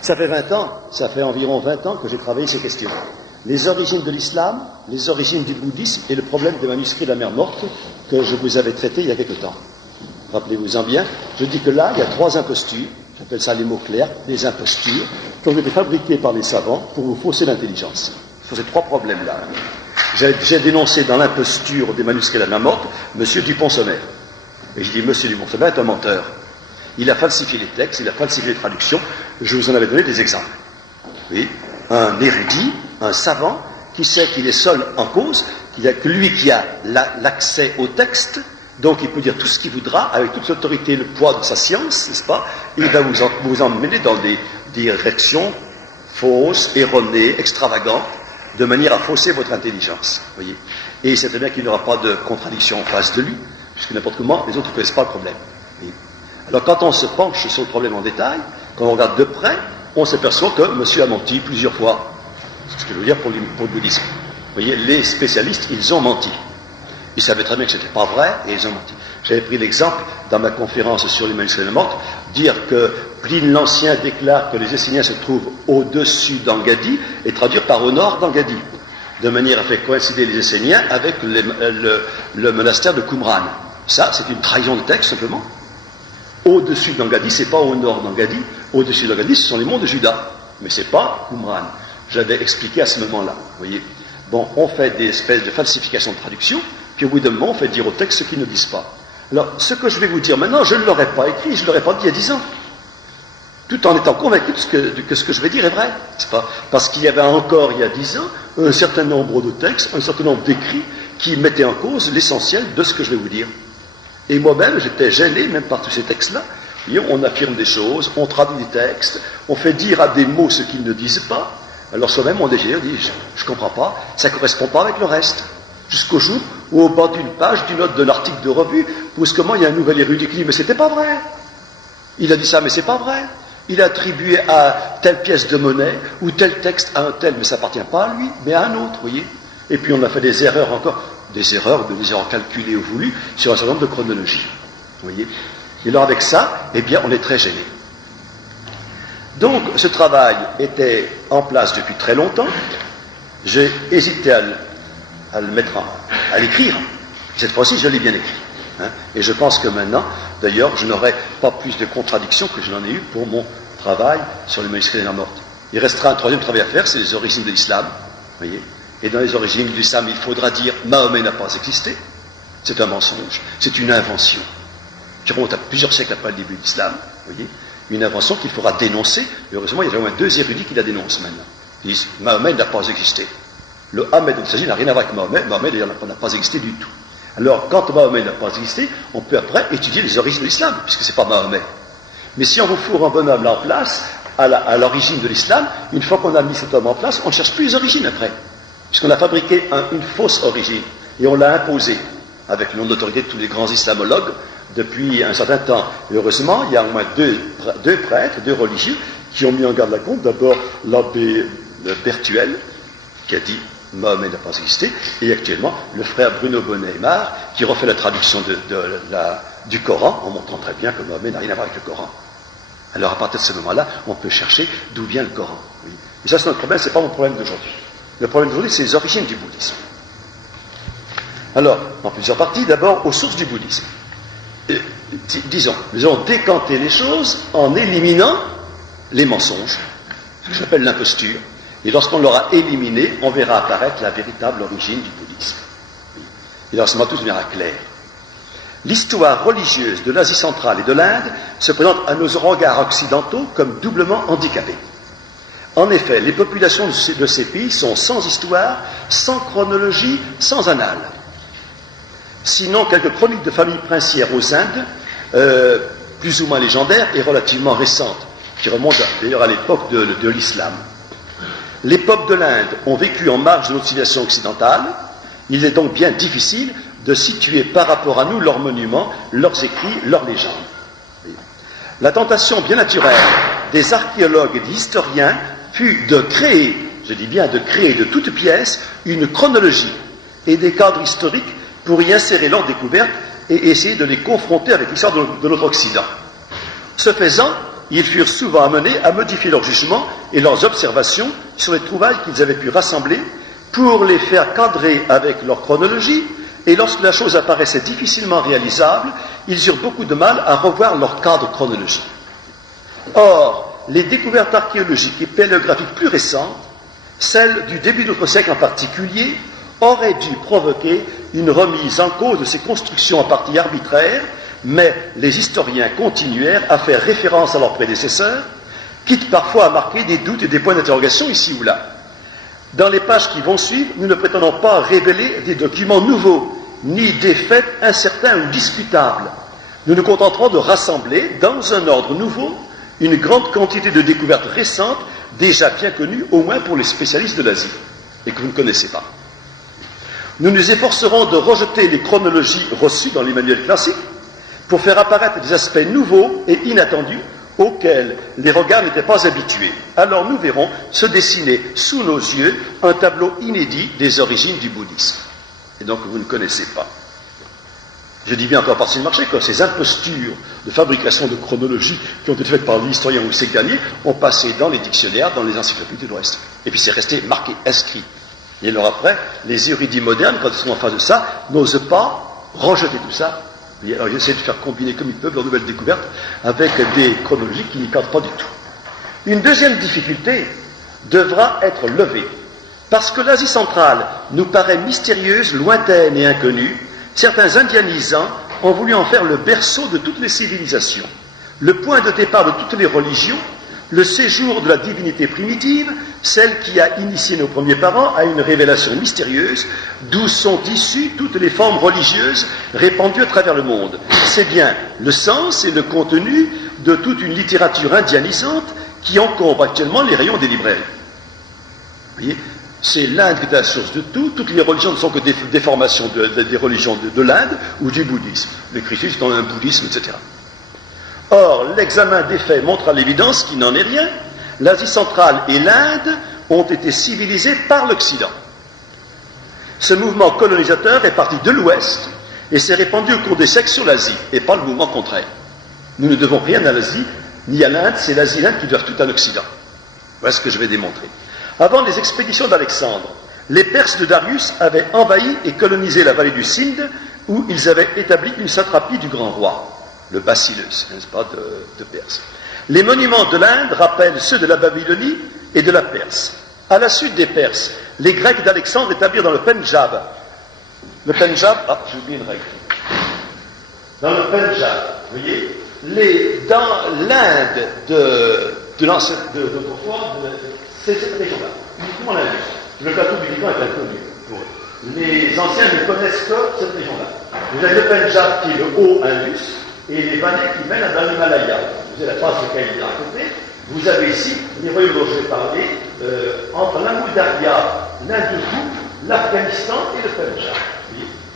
Ça fait environ 20 ans que j'ai travaillé ces questions. Les origines de l'islam, les origines du bouddhisme et le problème des manuscrits de la mer Morte que je vous avais traité il y a quelque temps. Rappelez-vous-en bien, je dis que là, il y a 3 impostures, j'appelle ça les mots clairs, des impostures, qui ont été fabriquées par les savants pour vous fausser l'intelligence. Sur ces 3 problèmes-là. J'ai dénoncé dans l'imposture des manuscrits de la mer Morte M. Dupont-Sommer. Et je dis, M. Dupont-Sommer est un menteur. Il a falsifié les textes, il a falsifié les traductions. Je vous en avais donné des exemples. Oui, un érudit, un savant, qui sait qu'il est seul en cause, qu'il n'y a que lui qui a l'accès au texte, donc il peut dire tout ce qu'il voudra, avec toute l'autorité et le poids de sa science, n'est-ce pas? Et il va vous emmener dans des directions fausses, erronées, extravagantes, de manière à fausser votre intelligence. Voyez. Et c'est bien qu'il n'y aura pas de contradiction en face de lui, puisque n'importe comment, les autres ne connaissent pas le problème. Voyez. Alors quand on se penche sur le problème en détail, quand on regarde de près, on s'aperçoit que monsieur a menti plusieurs fois. C'est ce que je veux dire pour le bouddhisme. Vous voyez, les spécialistes, ils ont menti. Ils savaient très bien que ce n'était pas vrai et ils ont menti. J'avais pris l'exemple dans ma conférence sur les manuscrits de la Morte, dire que Pline l'Ancien déclare que les Esséniens se trouvent au-dessus d'Angadi et traduire par au nord d'Angadi, de manière à faire coïncider les Esséniens avec le monastère de Qumran. Ça, c'est une trahison de texte, simplement. Au-dessus d'Angadi, c'est pas au nord d'Angadi. Au-dessus d'Angadi, ce sont les monts de Juda. Mais c'est pas Qumran. J'avais expliqué à ce moment-là. Vous voyez. Bon, on fait des espèces de falsifications de traduction, puis au bout d'un moment, on fait dire au texte ce qu'ils ne disent pas. Alors, ce que je vais vous dire maintenant, je ne l'aurais pas écrit, je ne l'aurais pas dit il y a 10 ans. Tout en étant convaincu que ce que je vais dire est vrai. C'est pas parce qu'il y avait encore, il y a 10 ans, un certain nombre de textes, un certain nombre d'écrits qui mettaient en cause l'essentiel de ce que je vais vous dire. Et moi-même, j'étais gêné, même par tous ces textes-là. On affirme des choses, on traduit des textes, on fait dire à des mots ce qu'ils ne disent pas. Alors soi-même, on dit, je ne comprends pas, ça ne correspond pas avec le reste. Jusqu'au jour où, au bas d'une page, d'une note d'un article de revue, brusquement, il y a un nouvel érudit qui dit, mais c'était pas vrai. Il a dit ça, mais c'est pas vrai. Il a attribué à telle pièce de monnaie, ou tel texte à un tel, mais ça appartient pas à lui, mais à un autre, voyez. Et puis on a fait des erreurs encore, des erreurs calculées ou voulues, sur un certain nombre de chronologies. Voyez. Et alors avec ça, eh bien, on est très gêné. Donc, ce travail était en place depuis très longtemps. J'ai hésité à le mettre à l'écrire. Cette fois-ci, je l'ai bien écrit. Hein. Et je pense que maintenant, d'ailleurs, je n'aurai pas plus de contradictions que je n'en ai eu pour mon travail sur les manuscrits de la Morte. Il restera un 3e travail à faire, c'est les origines de l'islam. Voyez. Et dans les origines de l'islam, il faudra dire Mahomet n'a pas existé. C'est un mensonge. C'est une invention qui remonte à plusieurs siècles après le début de l'islam. Voyez. Une invention qu'il faudra dénoncer. Et heureusement, il y a au moins 2 érudits qui la dénoncent maintenant. Ils disent Mahomet n'a pas existé. Le Ahmed dont il s'agit n'a rien à voir avec Mahomet. Mahomet, d'ailleurs, n'a pas existé du tout. Alors, quand Mahomet n'a pas existé, on peut après étudier les origines de l'islam, puisque ce n'est pas Mahomet. Mais si on vous fourre un bonhomme là en place, à l'origine de l'islam, une fois qu'on a mis cet homme en place, on ne cherche plus les origines après. Puisqu'on a fabriqué une fausse origine. Et on l'a imposée, avec le nom d'autorité de tous les grands islamologues, depuis un certain temps. Et heureusement, il y a au moins 2 prêtres, 2 religieux, qui ont mis en garde la compte. D'abord, l'abbé Bertuel, qui a dit Mahomet n'a pas existé, et actuellement le frère Bruno Bonnet-Aymar, qui refait la traduction du Coran, en montrant très bien que Mahomet n'a rien à voir avec le Coran. Alors à partir de ce moment-là, on peut chercher d'où vient le Coran. Oui. Et ça, c'est notre problème, ce n'est pas mon problème d'aujourd'hui. Le problème d'aujourd'hui, c'est les origines du bouddhisme. Alors, en plusieurs parties, d'abord, aux sources du bouddhisme. Disons, nous allons décanter les choses en éliminant les mensonges, ce que j'appelle l'imposture. Et lorsqu'on l'aura éliminé, on verra apparaître la véritable origine du bouddhisme. Et là, tout deviendra clair. L'histoire religieuse de l'Asie centrale et de l'Inde se présente à nos regards occidentaux comme doublement handicapée. En effet, les populations de ces pays sont sans histoire, sans chronologie, sans annales. Sinon, quelques chroniques de familles princières aux Indes, plus ou moins légendaires et relativement récentes, qui remontent d'ailleurs à l'époque de l'islam. Les peuples de l'Inde ont vécu en marge de notre civilisation occidentale. Il est donc bien difficile de situer par rapport à nous leurs monuments, leurs écrits, leurs légendes. La tentation bien naturelle des archéologues et des historiens fut de créer, je dis bien de créer de toutes pièces, une chronologie et des cadres historiques pour y insérer leurs découvertes et essayer de les confronter avec l'histoire de notre Occident. Ce faisant, ils furent souvent amenés à modifier leurs jugements et leurs observations sur les trouvailles qu'ils avaient pu rassembler pour les faire cadrer avec leur chronologie, et lorsque la chose apparaissait difficilement réalisable, ils eurent beaucoup de mal à revoir leur cadre chronologique. Or, les découvertes archéologiques et paléographiques plus récentes, celles du début de notre siècle en particulier, auraient dû provoquer une remise en cause de ces constructions en partie arbitraires, mais les historiens continuèrent à faire référence à leurs prédécesseurs, quitte parfois à marquer des doutes et des points d'interrogation ici ou là. Dans les pages qui vont suivre, nous ne prétendons pas révéler des documents nouveaux, ni des faits incertains ou discutables. Nous nous contenterons de rassembler, dans un ordre nouveau, une grande quantité de découvertes récentes, déjà bien connues, au moins pour les spécialistes de l'Asie, et que vous ne connaissez pas. Nous nous efforcerons de rejeter les chronologies reçues dans les manuels classiques pour faire apparaître des aspects nouveaux et inattendus auxquels les regards n'étaient pas habitués. Alors nous verrons se dessiner sous nos yeux un tableau inédit des origines du bouddhisme. Et donc vous ne connaissez pas. Je dis bien encore par le marché que ces impostures de fabrication de chronologie qui ont été faites par l'historien Hussein Gagné ont passé dans les dictionnaires, dans les encyclopédies de l'Ouest. Et puis c'est resté marqué, inscrit. Et alors après, les érudits modernes, quand ils sont en face de ça, n'osent pas rejeter tout ça. Et alors ils essaient de faire combiner comme ils peuvent leurs nouvelles découvertes avec des chronologies qui n'y cadrent pas du tout. Une deuxième difficulté devra être levée. Parce que l'Asie centrale nous paraît mystérieuse, lointaine et inconnue, certains indianisants ont voulu en faire le berceau de toutes les civilisations, le point de départ de toutes les religions, le séjour de la divinité primitive, celle qui a initié nos premiers parents à une révélation mystérieuse, d'où sont issues toutes les formes religieuses répandues à travers le monde. C'est bien le sens et le contenu de toute une littérature indianisante qui encombre actuellement les rayons des librairies. Vous voyez, c'est l'Inde qui est la source de tout. Toutes les religions ne sont que des déformations des religions de l'Inde ou du bouddhisme. Le christianisme étant un bouddhisme, etc. Or, l'examen des faits montre à l'évidence qu'il n'en est rien. L'Asie centrale et l'Inde ont été civilisées par l'Occident. Ce mouvement colonisateur est parti de l'Ouest et s'est répandu au cours des siècles sur l'Asie, et pas le mouvement contraire. Nous ne devons rien à l'Asie, ni à l'Inde, c'est l'Asie et l'Inde qui doivent tout à l'Occident. Voilà ce que je vais démontrer. Avant les expéditions d'Alexandre, les Perses de Darius avaient envahi et colonisé la vallée du Sindh, où ils avaient établi une satrapie du grand roi, le Bacillus, n'est-ce pas, de Perse. Les monuments de l'Inde rappellent ceux de la Babylonie et de la Perse. À la suite des Perses, les Grecs d'Alexandre établirent dans le Pendjab. Le Pendjab, j'ai oublié une règle. Dans le Pendjab, vous voyez, dans l'Inde d'autrefois, c'est cette région-là, uniquement l'Inde. Le plateau du Liban est inconnu pour eux. Les anciens ne connaissent que cette région-là. Vous avez le Pendjab qui est le haut Indus, et les vallées qui mènent dans l'Himalaya. Vous avez la trace de Caïd à côté. Vous avez ici les royaumes dont je vais parler, entre l'Amou Daria, l'Hindoufou, l'Afghanistan et le Pendjab.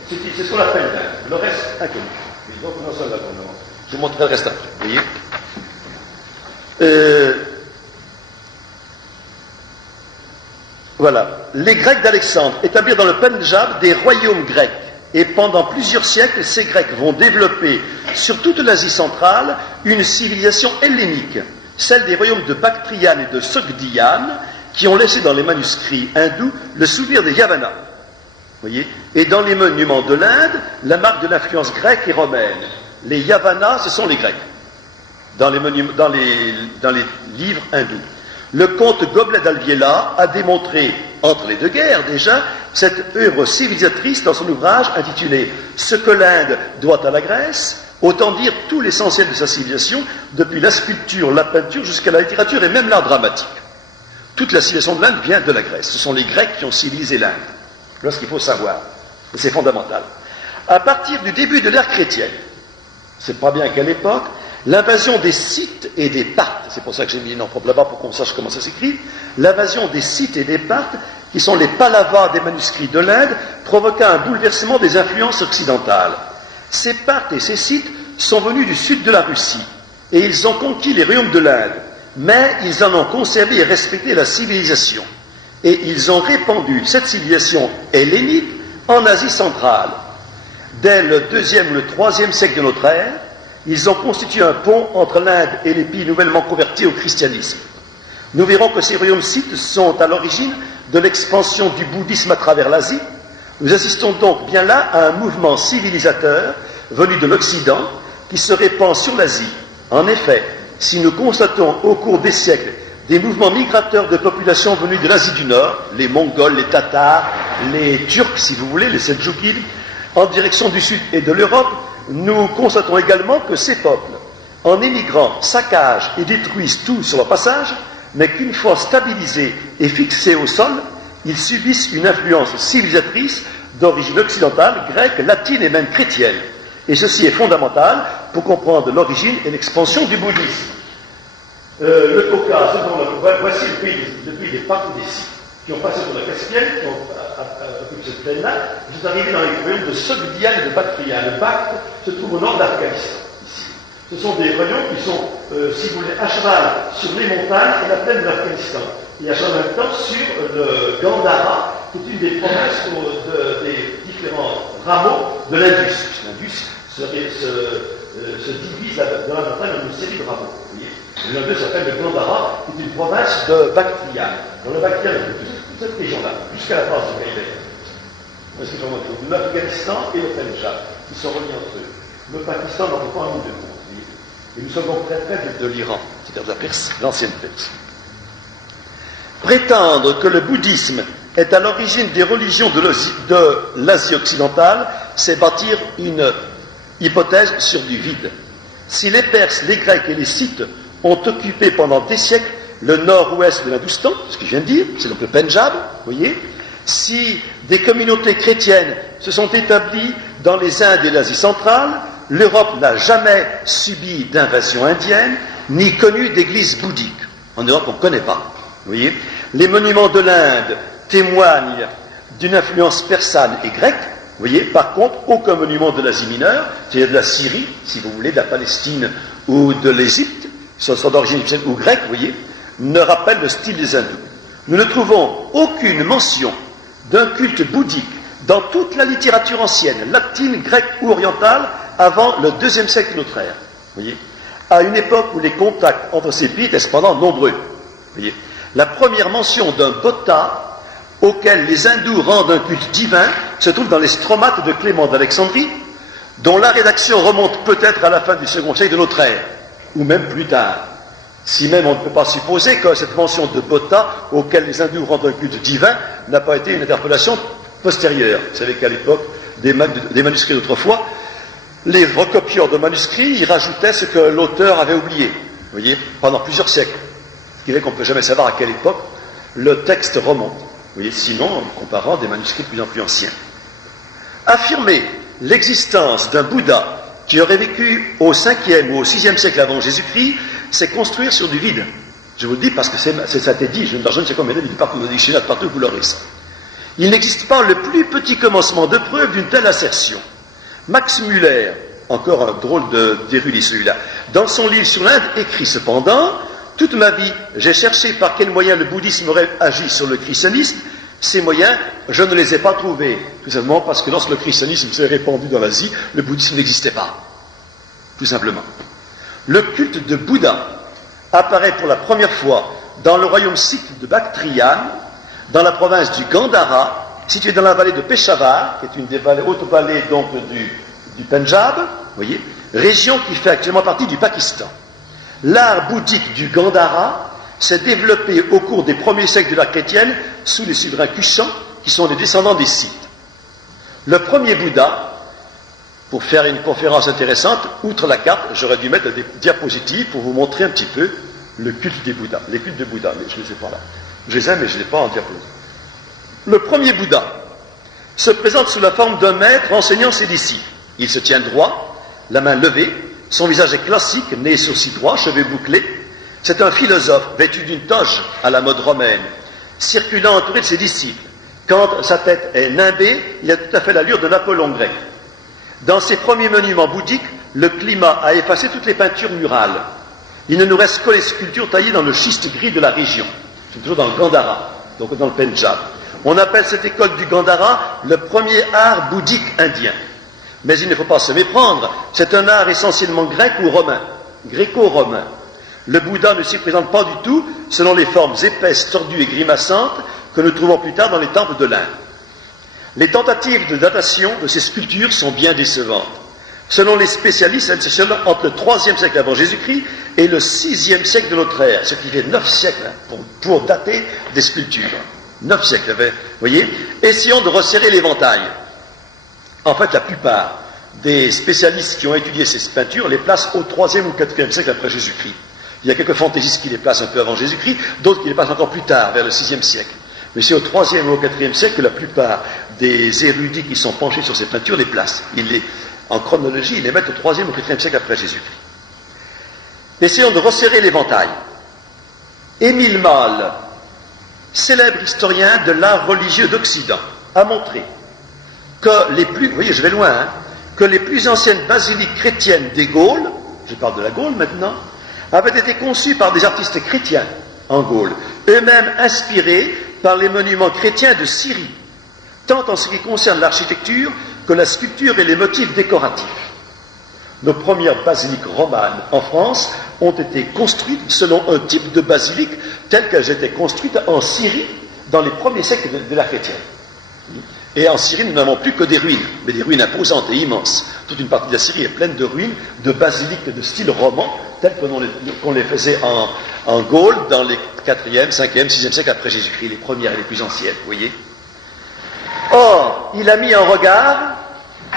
C'est ce qu'on appelle l'Inde. Le reste, inconnu. Et donc, nous en sommes là pour le moment. Je vous montrerai le reste après. Vous voyez voilà. Les Grecs d'Alexandre établirent dans le Pendjab des royaumes grecs. Et pendant plusieurs siècles, ces Grecs vont développer sur toute l'Asie centrale une civilisation hellénique, celle des royaumes de Bactriane et de Sogdiane, qui ont laissé dans les manuscrits hindous le souvenir des Yavanas. Voyez, et dans les monuments de l'Inde, la marque de l'influence grecque et romaine. Les Yavanas, ce sont les Grecs, dans les livres hindous. Le comte Goblet d'Alviela a démontré, entre les deux guerres déjà, cette œuvre civilisatrice dans son ouvrage intitulé « Ce que l'Inde doit à la Grèce », autant dire tout l'essentiel de sa civilisation, depuis la sculpture, la peinture, jusqu'à la littérature et même l'art dramatique. Toute la civilisation de l'Inde vient de la Grèce. Ce sont les Grecs qui ont civilisé l'Inde. Voilà ce qu'il faut savoir. Et c'est fondamental. À partir du début de l'ère chrétienne, c'est pas bien à quelle époque, l'invasion des Scythes et des Parthes, c'est pour ça que j'ai mis une nom propre là-bas pour qu'on sache comment ça s'écrit, l'invasion des Scythes et des Parthes, qui sont les Pallavas des manuscrits de l'Inde, provoqua un bouleversement des influences occidentales. Ces Parthes et ces Scythes sont venus du sud de la Russie, et ils ont conquis les royaumes de l'Inde, mais ils en ont conservé et respecté la civilisation. Et ils ont répandu cette civilisation hellénique en Asie centrale. Dès le 2e ou le 3e siècle de notre ère, ils ont constitué un pont entre l'Inde et les pays nouvellement convertis au christianisme. Nous verrons que ces royaumes scythes sont à l'origine de l'expansion du bouddhisme à travers l'Asie. Nous assistons donc bien là à un mouvement civilisateur venu de l'Occident qui se répand sur l'Asie. En effet, si nous constatons au cours des siècles des mouvements migrateurs de populations venues de l'Asie du Nord, les Mongols, les Tatars, les Turcs, si vous voulez, les Seldjoukides, en direction du Sud et de l'Europe, nous constatons également que ces peuples, en émigrant, saccagent et détruisent tout sur leur passage, mais qu'une fois stabilisés et fixés au sol, ils subissent une influence civilisatrice d'origine occidentale, grecque, latine et même chrétienne. Et ceci est fondamental pour comprendre l'origine et l'expansion du bouddhisme. Le Caucase, voici le pays des Parthes et des Scythes, qui ont passé pour la Caspienne, qui ont occupé cette plaine-là, ils sont arrivés dans les royaumes de Sogdiane et de Bactriane. Le Bactre se trouve au nord d'Afghanistan, ici. Ce sont des royaumes qui sont, si vous voulez, à cheval sur les montagnes et la plaine de l'Afghanistan. Et à cheval en même temps sur le Gandhara, qui est une des provinces des différents rameaux de l'Indus. L'Indus se divise dans la montagne en une série de rameaux. Vous voyez, l'Indus s'appelle le Gandhara, qui est une province de Bactriane. Dans le Bactriane, toute cette région-là, jusqu'à la France du Québec. L'Afghanistan et le Pendjab, qui sont reliés entre eux. Le Pakistan n'en fait pas un ou deux. Et nous sommes donc très près de l'Iran, c'est-à-dire de la Perse, l'ancienne Perse. Prétendre que le bouddhisme est à l'origine des religions de l'Asie occidentale, c'est bâtir une hypothèse sur du vide. Si les Perses, les Grecs et les Scythes ont occupé pendant des siècles le nord-ouest de l'Hindustan, ce que je viens de dire, c'est donc le Pendjab, vous voyez, si des communautés chrétiennes se sont établies dans les Indes et l'Asie centrale, l'Europe n'a jamais subi d'invasion indienne, ni connu d'église bouddhique. En Europe, on ne connaît pas. Vous voyez, les monuments de l'Inde témoignent d'une influence persane et grecque. Vous voyez, par contre, aucun monument de l'Asie mineure, c'est-à-dire de la Syrie, si vous voulez, de la Palestine ou de l'Égypte, ce sont d'origine égyptienne ou grecque, vous voyez, ne rappelle le style des hindous. Nous ne trouvons aucune mention d'un culte bouddhique dans toute la littérature ancienne, latine, grecque ou orientale, avant le IIe siècle de notre ère. Vous voyez, à une époque où les contacts entre ces pays étaient cependant nombreux. Vous voyez, la première mention d'un bota auquel les hindous rendent un culte divin se trouve dans les stromates de Clément d'Alexandrie, dont la rédaction remonte peut-être à la fin du second siècle de notre ère, ou même plus tard. Si même on ne peut pas supposer que cette mention de bota auquel les hindous rendent un culte divin n'a pas été une interpellation postérieure. Vous savez qu'à l'époque des manuscrits d'autrefois, les recopieurs de manuscrits y rajoutaient ce que l'auteur avait oublié, vous voyez, pendant plusieurs siècles. Ce qui fait qu'on ne peut jamais savoir à quelle époque le texte remonte. Vous voyez, sinon, en comparant des manuscrits de plus en plus anciens. Affirmer l'existence d'un Bouddha qui aurait vécu au 5e ou au 6e siècle avant Jésus-Christ, c'est construire sur du vide. Je vous le dis parce que ça a été dit, je ne sais combien d'années, partout, partout, vous l'aurez ça. Il n'existe pas le plus petit commencement de preuve d'une telle assertion. Max Muller, encore un drôle d'érudit celui-là, dans son livre sur l'Inde, écrit cependant: toute ma vie, j'ai cherché par quels moyens le bouddhisme aurait agi sur le christianisme. Ces moyens, je ne les ai pas trouvés. Tout simplement parce que lorsque le christianisme s'est répandu dans l'Asie, le bouddhisme n'existait pas. Tout simplement. Le culte de Bouddha apparaît pour la première fois dans le royaume sikh de Bactriane, dans la province du Gandhara, située dans la vallée de Peshawar, qui est une des hautes vallées donc du Pendjab, vous voyez, région qui fait actuellement partie du Pakistan. L'art bouddhique du Gandhara s'est développé au cours des premiers siècles de l'ère chrétienne sous les souverains Kushans, qui sont les descendants des Scythes. Le premier Bouddha, pour faire une conférence intéressante, outre la carte, j'aurais dû mettre des diapositives pour vous montrer un petit peu le culte des Bouddhas, les cultes de Bouddha, mais je ne les ai pas là. Je les ai, mais je ne les ai pas en diapositive. Le premier Bouddha se présente sous la forme d'un maître enseignant ses disciples. Il se tient droit, la main levée, son visage est classique, nez et sourcils droits, cheveux bouclés. C'est un philosophe vêtu d'une toge à la mode romaine, circulant entouré de ses disciples. Quand sa tête est nimbée, il a tout à fait l'allure de Napoléon grec. Dans ses premiers monuments bouddhiques, le climat a effacé toutes les peintures murales. Il ne nous reste que les sculptures taillées dans le schiste gris de la région. C'est toujours dans le Gandhara, donc dans le Pendjab. On appelle cette école du Gandhara le premier art bouddhique indien. Mais il ne faut pas se méprendre, c'est un art essentiellement grec ou romain, gréco-romain. Le Bouddha ne s'y présente pas du tout selon les formes épaisses, tordues et grimaçantes que nous trouvons plus tard dans les temples de l'Inde. Les tentatives de datation de ces sculptures sont bien décevantes. Selon les spécialistes, elles se situent entre le 3e siècle avant Jésus-Christ et le 6e siècle de notre ère, ce qui fait 9 siècles pour dater des sculptures. 9 siècles, vous voyez. Essayons de resserrer l'éventail. En fait, la plupart des spécialistes qui ont étudié ces peintures les placent au 3e ou 4e siècle après Jésus-Christ. Il y a quelques fantaisistes qui les placent un peu avant Jésus-Christ, d'autres qui les placent encore plus tard, vers le 6e siècle. Mais c'est au 3e ou au 4e siècle que la plupart des érudits qui sont penchés sur ces peintures les placent. En chronologie, ils les mettent au 3e ou 4e siècle après Jésus-Christ. Essayons de resserrer l'éventail. Émile Malle, célèbre historien de l'art religieux d'Occident, a montré que les plus, vous voyez, je vais loin, que les plus anciennes basiliques chrétiennes des Gaules, je parle de la Gaule maintenant, avaient été conçues par des artistes chrétiens en Gaule, eux-mêmes inspirés par les monuments chrétiens de Syrie, tant en ce qui concerne l'architecture que la sculpture et les motifs décoratifs. Nos premières basiliques romanes en France ont été construites selon un type de basilique tel qu'elles étaient construites en Syrie dans les premiers siècles de l'ère chrétienne. Et en Syrie, nous n'avons plus que des ruines, mais des ruines imposantes et immenses. Toute une partie de la Syrie est pleine de ruines, de basiliques de style roman, telles qu'on les faisait en Gaule dans les 4e, 5e, 6e siècle après Jésus-Christ, les premières et les plus anciennes, vous voyez. Or, il a mis en regard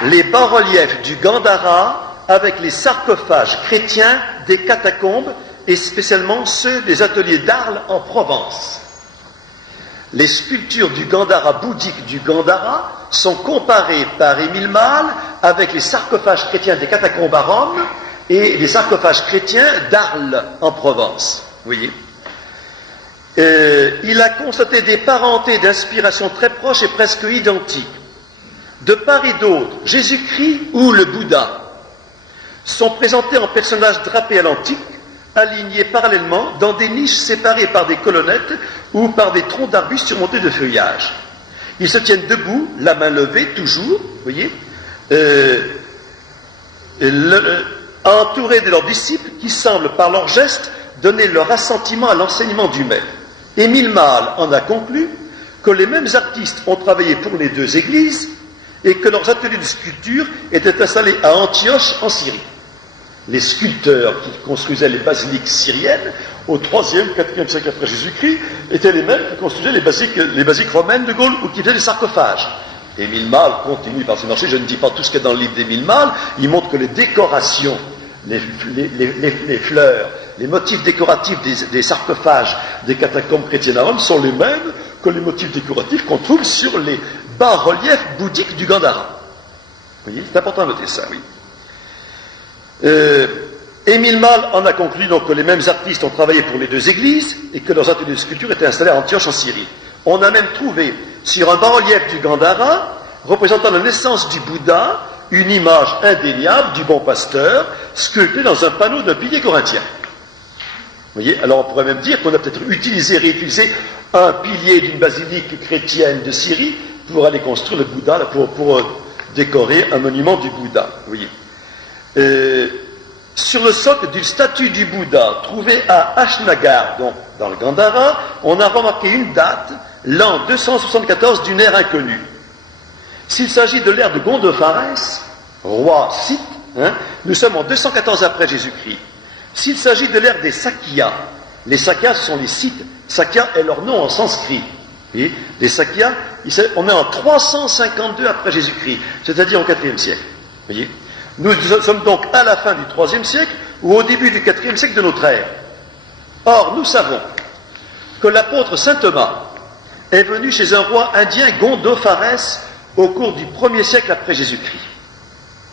les bas-reliefs du Gandhara avec les sarcophages chrétiens des catacombes et spécialement ceux des ateliers d'Arles en Provence. Les sculptures du Gandhara bouddhique du Gandhara sont comparées par Émile Malle avec les sarcophages chrétiens des catacombes à Rome et les sarcophages chrétiens d'Arles en Provence. Vous voyez. Il a constaté des parentés d'inspiration très proches et presque identiques. De part et d'autre, Jésus-Christ ou le Bouddha sont présentés en personnages drapés à l'antique, alignés parallèlement dans des niches séparées par des colonnettes ou par des troncs d'arbustes surmontés de feuillage. Ils se tiennent debout, la main levée, toujours, vous voyez, entourés de leurs disciples qui semblent, par leurs gestes, donner leur assentiment à l'enseignement du maître. Émile Malle en a conclu que les mêmes artistes ont travaillé pour les deux églises et que leurs ateliers de sculpture étaient installés à Antioche, en Syrie. Les sculpteurs qui construisaient les basiliques syriennes au 3e, 4e siècle après Jésus-Christ étaient les mêmes qui construisaient les basiliques romaines de Gaule ou qui faisaient les sarcophages. Émile Malle continue par ses marchés, je ne dis pas tout ce qu'il y a dans le livre d'Émile Malle, il montre que les décorations, les fleurs, les motifs décoratifs des sarcophages des catacombes chrétiennes à Rome sont les mêmes que les motifs décoratifs qu'on trouve sur les bas-reliefs bouddhiques du Gandhara. Vous voyez, c'est important de noter ça, oui. Émile Malle en a conclu donc que les mêmes artistes ont travaillé pour les deux églises et que leurs ateliers de sculpture étaient installés à Antioche en Syrie. On a même trouvé sur un bas-relief du Gandhara, représentant la naissance du Bouddha, une image indéniable du bon pasteur, sculptée dans un panneau d'un pilier corinthien. Vous voyez, alors on pourrait même dire qu'on a peut-être réutilisé un pilier d'une basilique chrétienne de Syrie pour aller construire le Bouddha, pour décorer un monument du Bouddha. Vous voyez. Sur le socle d'une statue du Bouddha trouvée à Ashnagar, donc dans le Gandhara, on a remarqué une date, l'an 274 d'une ère inconnue. S'il s'agit de l'ère de Gondopharès, roi scythe, nous sommes en 214 après Jésus-Christ. S'il s'agit de l'ère des Sakyas, les Sakyas ce sont les Scythes, Sakya est leur nom en sanskrit. Et les Sakyas, on est en 352 après Jésus-Christ, c'est-à-dire au 4e siècle. Vous voyez ? Nous sommes donc à la fin du 3e siècle ou au début du 4e siècle de notre ère. Or, nous savons que l'apôtre saint Thomas est venu chez un roi indien, Gondopharès, au cours du 1er siècle après Jésus-Christ.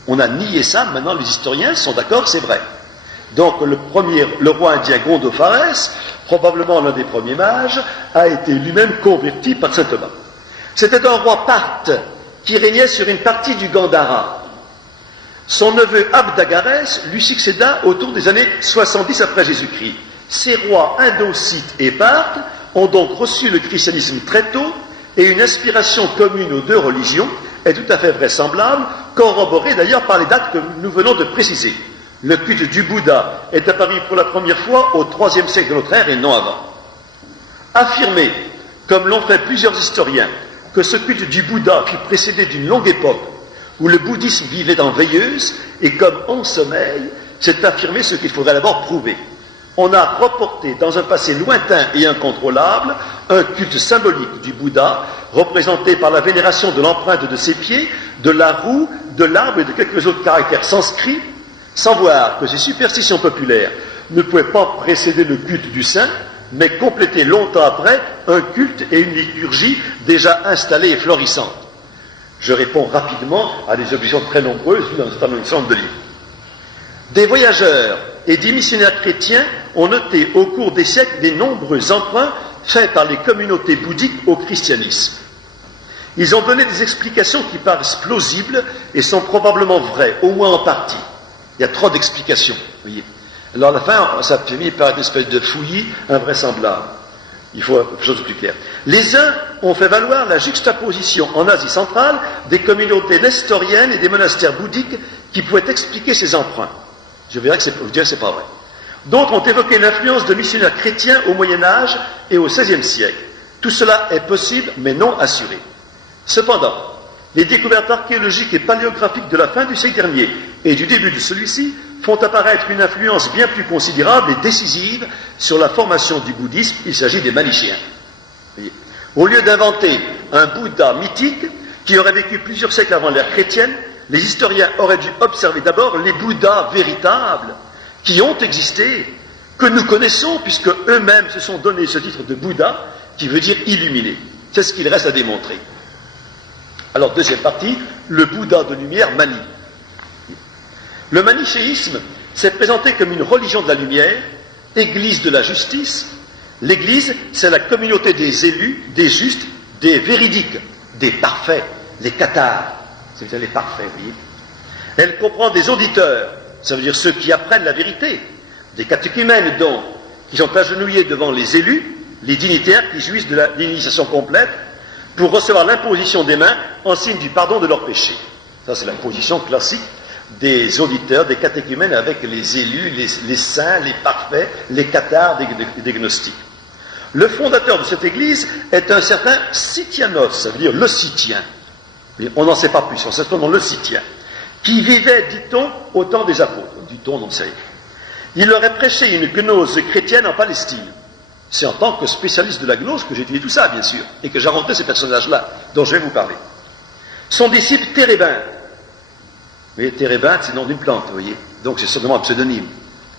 On a nié ça, maintenant les historiens sont d'accord, c'est vrai. Donc le roi indien Gondopharès, probablement l'un des premiers mages, a été lui-même converti par saint Thomas. C'était un roi parthe qui régnait sur une partie du Gandhara. Son neveu Abdagarès lui succéda autour des années 70 après Jésus-Christ. Ces rois indo-scythes et parthes ont donc reçu le christianisme très tôt et une inspiration commune aux deux religions est tout à fait vraisemblable corroborée d'ailleurs par les dates que nous venons de préciser. Le culte du Bouddha est apparu pour la première fois au IIIe siècle de notre ère et non avant. Affirmer, comme l'ont fait plusieurs historiens, que ce culte du Bouddha fut précédé d'une longue époque où le bouddhisme vivait en veilleuse et comme en sommeil, c'est affirmer ce qu'il faudrait d'abord prouver. On a reporté dans un passé lointain et incontrôlable un culte symbolique du Bouddha, représenté par la vénération de l'empreinte de ses pieds, de la roue, de l'arbre et de quelques autres caractères sanscrits, sans voir que ces superstitions populaires ne pouvaient pas précéder le culte du saint, mais compléter longtemps après un culte et une liturgie déjà installée et florissante. Je réponds rapidement à des objections très nombreuses dans un certain nombre de livres. Des voyageurs et des missionnaires chrétiens ont noté au cours des siècles des nombreux emprunts faits par les communautés bouddhiques au christianisme. Ils ont donné des explications qui paraissent plausibles et sont probablement vraies, au moins en partie. Il y a trop d'explications, voyez. Alors à la fin, ça finit par une espèce de fouillis invraisemblable. Il faut quelque chose de plus clair. Les uns ont fait valoir la juxtaposition en Asie centrale des communautés nestoriennes et des monastères bouddhiques qui pouvaient expliquer ces emprunts. Je dirais que c'est pas vrai. D'autres ont évoqué l'influence de missionnaires chrétiens au Moyen-Âge et au XVIe siècle. Tout cela est possible, mais non assuré. Cependant, les découvertes archéologiques et paléographiques de la fin du siècle dernier et du début de celui-ci font apparaître une influence bien plus considérable et décisive sur la formation du bouddhisme. Il s'agit des Manichéens. Au lieu d'inventer un Bouddha mythique qui aurait vécu plusieurs siècles avant l'ère chrétienne, les historiens auraient dû observer d'abord les Bouddhas véritables qui ont existé, que nous connaissons puisque eux-mêmes se sont donné ce titre de Bouddha qui veut dire illuminé. C'est ce qu'il reste à démontrer. Alors, deuxième partie, le Bouddha de lumière Mani. Le manichéisme s'est présenté comme une religion de la lumière, église de la justice. L'église, c'est la communauté des élus, des justes, des véridiques, des parfaits, les cathares, c'est-à-dire les parfaits, vous voyez. Elle comprend des auditeurs, ça veut dire ceux qui apprennent la vérité, des catéchumènes donc, qui sont agenouillés devant les élus, les dignitaires qui jouissent de l'initiation complète, pour recevoir l'imposition des mains en signe du pardon de leurs péchés. Ça, c'est la position classique des auditeurs, des catéchumènes avec les élus, les saints, les parfaits, les cathares, des gnostiques. Le fondateur de cette église est un certain Sithianos, ça veut dire le Scythien. On n'en sait pas plus, on sait seulement le Scythien, qui vivait, dit-on, au temps des apôtres. Dit-on, on ne sait rien. Il aurait prêché une gnose chrétienne en Palestine. C'est en tant que spécialiste de la gnose que j'ai étudié tout ça, bien sûr, et que j'ai inventé ces personnages-là, dont je vais vous parler. Son disciple Térébinthe. Mais Térébinthe, c'est le nom d'une plante, vous voyez. Donc c'est certainement un pseudonyme.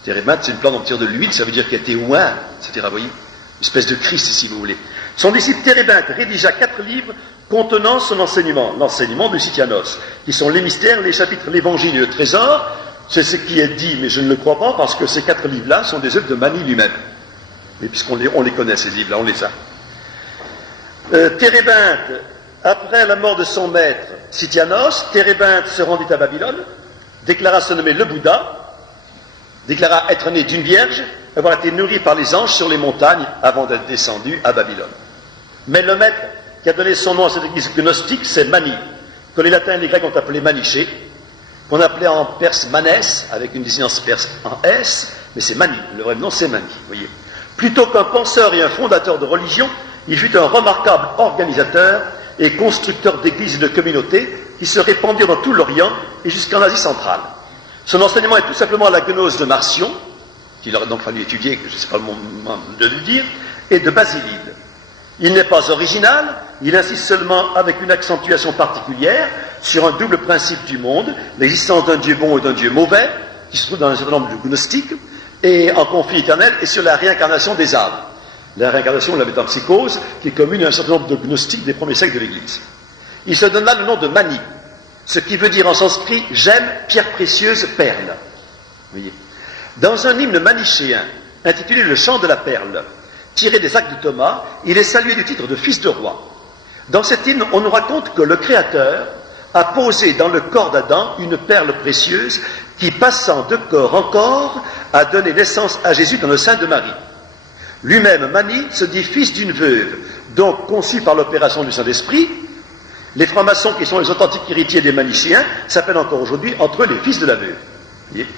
Térébinthe, c'est une plante dont on tire de l'huile, ça veut dire qu'elle était oint, etc. Vous voyez, une espèce de Christ, si vous voulez. Son disciple Térébinthe rédigea 4 livres contenant son enseignement, l'enseignement de Sithianos, qui sont les mystères, les chapitres, l'évangile et le trésor. C'est ce qui est dit, mais je ne le crois pas, parce que ces 4 livres-là sont des œuvres de Mani lui-même. Mais puisqu'on les connaît, ces livres-là, on les a. Térébinthe, après la mort de son maître, Sithianos, Térébinthe se rendit à Babylone, déclara se nommer le Bouddha, déclara être né d'une vierge, avoir été nourri par les anges sur les montagnes avant d'être descendu à Babylone. Mais le maître qui a donné son nom à cette église gnostique, c'est Mani, que les latins et les grecs ont appelé Maniché, qu'on appelait en perse Manès, avec une dissonance perse en S, mais c'est Mani, le vrai nom c'est Mani, vous voyez. Plutôt qu'un penseur et un fondateur de religion, il fut un remarquable organisateur et constructeur d'églises et de communautés qui se répandirent dans tout l'Orient et jusqu'en Asie centrale. Son enseignement est tout simplement la gnose de Marcion, qu'il aurait donc fallu étudier, je ne sais pas le moment de le dire, et de Basilide. Il n'est pas original, il insiste seulement avec une accentuation particulière sur un double principe du monde, l'existence d'un Dieu bon et d'un Dieu mauvais, qui se trouve dans un certain nombre de gnostiques, et en conflit éternel, et sur la réincarnation des âmes. La réincarnation, on la métempsychose, qui est commune à un certain nombre de gnostiques des premiers siècles de l'Église. Il se donne là le nom de Mani, ce qui veut dire en sanskrit « gemme, pierre précieuse, perle ». Vous voyez. Dans un hymne manichéen, intitulé « Le chant de la perle », tiré des actes de Thomas, il est salué du titre de fils de roi. Dans cet hymne, on nous raconte que le Créateur a posé dans le corps d'Adam une perle précieuse qui, passant de corps en corps, a donné naissance à Jésus dans le sein de Marie. Lui-même, Mani, se dit fils d'une veuve, donc conçu par l'opération du Saint-Esprit, Les francs-maçons, qui sont les authentiques héritiers des manichéens, s'appellent encore aujourd'hui entre eux les fils de la veuve. Voyez.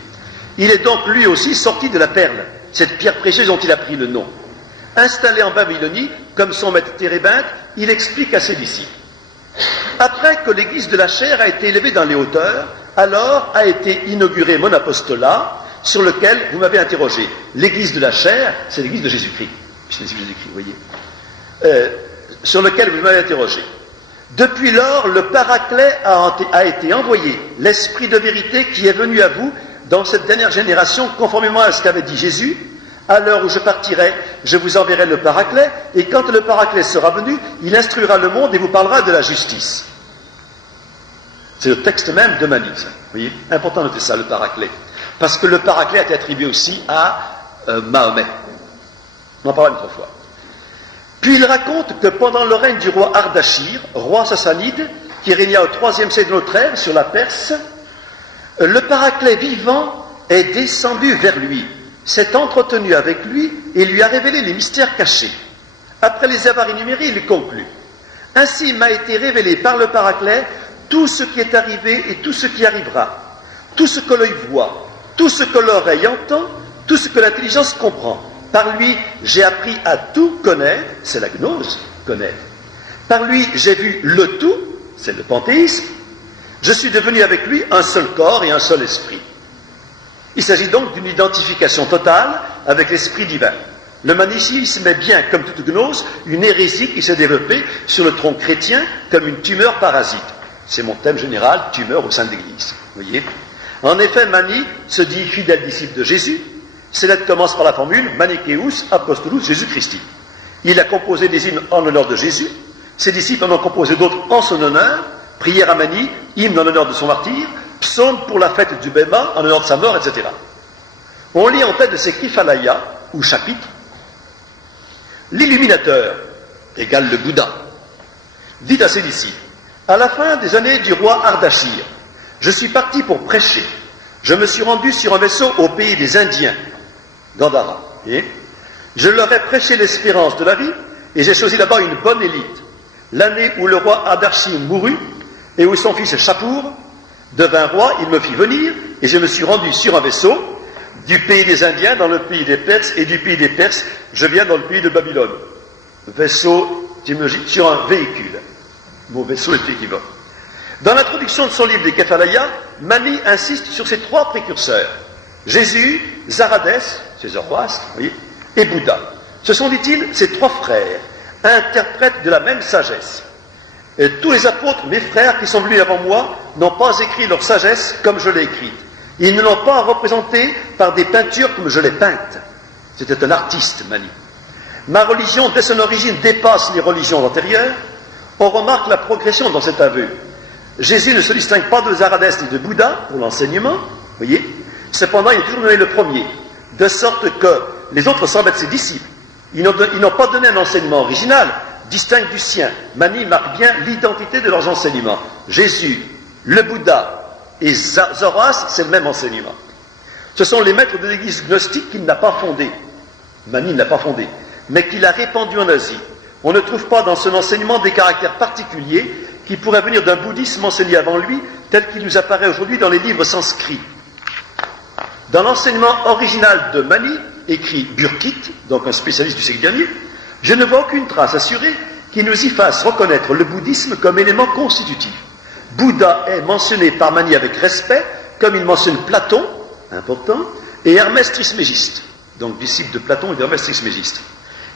Il est donc lui aussi sorti de la perle, cette pierre précieuse dont il a pris le nom. Installé en Babylonie, comme son maître Térébinthe, il explique à ses disciples. Après que l'église de la chair a été élevée dans les hauteurs, alors a été inauguré mon apostolat, sur lequel vous m'avez interrogé. L'église de la chair, c'est l'église de Jésus-Christ. Jésus-Christ, vous voyez. Sur lequel vous m'avez interrogé. Depuis lors, le Paraclet a été envoyé, l'Esprit de vérité qui est venu à vous dans cette dernière génération, conformément à ce qu'avait dit Jésus. À l'heure où je partirai, je vous enverrai le Paraclet, et quand le Paraclet sera venu, il instruira le monde et vous parlera de la justice. C'est le texte même de Mani, ça. Vous voyez, important de noter ça, le Paraclet. Parce que le Paraclet a été attribué aussi à Mahomet. On en parlera une autre fois. Puis il raconte que pendant le règne du roi Ardachir, roi sassanide, qui régna au IIIe siècle de notre ère sur la Perse, le Paraclet vivant est descendu vers lui, s'est entretenu avec lui et lui a révélé les mystères cachés. Après les avoir énumérés, il conclut. Ainsi m'a été révélé par le Paraclet tout ce qui est arrivé et tout ce qui arrivera, tout ce que l'œil voit, tout ce que l'oreille entend, tout ce que l'intelligence comprend. Par lui, j'ai appris à tout connaître, c'est la gnose, connaître. Par lui, j'ai vu le tout, c'est le panthéisme. Je suis devenu avec lui un seul corps et un seul esprit. Il s'agit donc d'une identification totale avec l'esprit divin. Le manichéisme est bien, comme toute gnose, une hérésie qui s'est développée sur le tronc chrétien comme une tumeur parasite. C'est mon thème général, tumeur au sein de l'Église. Vous voyez ? En effet, Mani se dit fidèle disciple de Jésus. Ses lettres commencent par la formule Manicheus Apostolus Jésus Christi. Il a composé des hymnes en l'honneur de Jésus. Ses disciples en ont composé d'autres en son honneur. Prière à Mani, hymne en l'honneur de son martyr, psaume pour la fête du Béma en l'honneur de sa mort, etc. On lit en tête de ces Kifalaya, ou chapitres, l'illuminateur égale le Bouddha, dit à ses disciples, à la fin des années du roi Ardachir, je suis parti pour prêcher. Je me suis rendu sur un vaisseau au pays des Indiens, Gandhara. Et je leur ai prêché l'espérance de la vie, et j'ai choisi là-bas une bonne élite. L'année où le roi Ardachir mourut, et où son fils Shapur devint roi, il me fit venir, et je me suis rendu sur un vaisseau, du pays des Indiens dans le pays des Perses, et du pays des Perses, je viens dans le pays de Babylone. Vaisseau, sur un véhicule. Mon vaisseau est équivoque. Dans l'introduction de son livre des Kefalaya, Mani insiste sur ces trois précurseurs. Jésus, Zaradès, c'est Zoroastre, voyez, et Bouddha. Ce sont, dit-il, ces trois frères, interprètes de la même sagesse. Et tous les apôtres, mes frères qui sont venus avant moi, n'ont pas écrit leur sagesse comme je l'ai écrite. Ils ne l'ont pas représentée par des peintures comme je l'ai peinte. C'était un artiste, Mani. Ma religion, dès son origine, dépasse les religions antérieures. On remarque la progression dans cet aveu. Jésus ne se distingue pas de Zaradès ni de Bouddha pour l'enseignement, voyez. Cependant, il est toujours donné le premier, de sorte que les autres semblent être ses disciples. Ils n'ont pas donné un enseignement original, distinct du sien. Mani marque bien l'identité de leurs enseignements. Jésus, le Bouddha et Zoroastre, c'est le même enseignement. Ce sont les maîtres de l'église gnostique qu'il n'a pas fondé. Mani ne l'a pas fondé, mais qu'il a répandu en Asie. On ne trouve pas dans son enseignement des caractères particuliers qui pourraient venir d'un bouddhisme enseigné avant lui, tel qu'il nous apparaît aujourd'hui dans les livres sanscrits. Dans l'enseignement original de Mani, écrit Burkit, donc un spécialiste du siècle dernier, je ne vois aucune trace assurée qui nous y fasse reconnaître le bouddhisme comme élément constitutif. Bouddha est mentionné par Mani avec respect, comme il mentionne Platon, important, et Hermès Trismégiste, donc disciple de Platon et d'Hermès Trismégiste.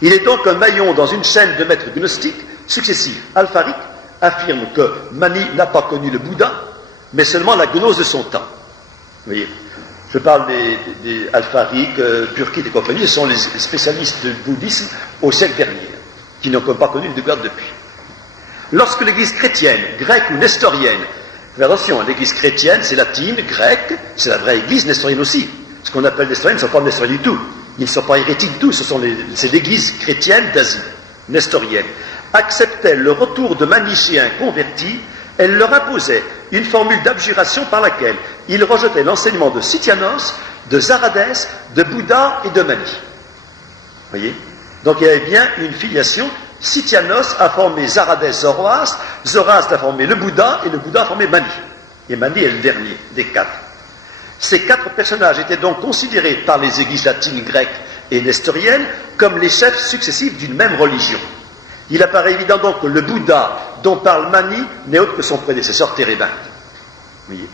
Il est donc un maillon dans une chaîne de maîtres gnostiques successifs. Alpharique affirme que Mani n'a pas connu le Bouddha, mais seulement la gnose de son temps. Vous voyez, je parle des Alphariques, Burkit et compagnie, ce sont les spécialistes du bouddhisme au siècle dernier, qui n'ont pas connu le Bouddha depuis. Lorsque l'église chrétienne, grecque ou nestorienne, faites attention, l'église chrétienne, c'est latine, grecque, c'est la vraie église, nestorienne aussi. Ce qu'on appelle nestorienne, ne sont pas nestoriens du tout. Ils ne sont pas hérétiques du tout, c'est l'église chrétienne d'Asie, nestorienne. Acceptait le retour de manichéens convertis, elle leur imposait une formule d'abjuration par laquelle ils rejetaient l'enseignement de Sityanos, de Zaradès, de Bouddha et de Mani. Voyez ? Donc il y avait bien une filiation Cythianos a formé Zaradès Zoroastre, Zoroastre a formé le Bouddha, et le Bouddha a formé Mani. Et Mani est le dernier des 4. Ces 4 personnages étaient donc considérés par les églises latines, grecques et nestoriennes comme les chefs successifs d'une même religion. Il apparaît évident donc que le Bouddha dont parle Mani n'est autre que son prédécesseur Térébinthe. Voyez.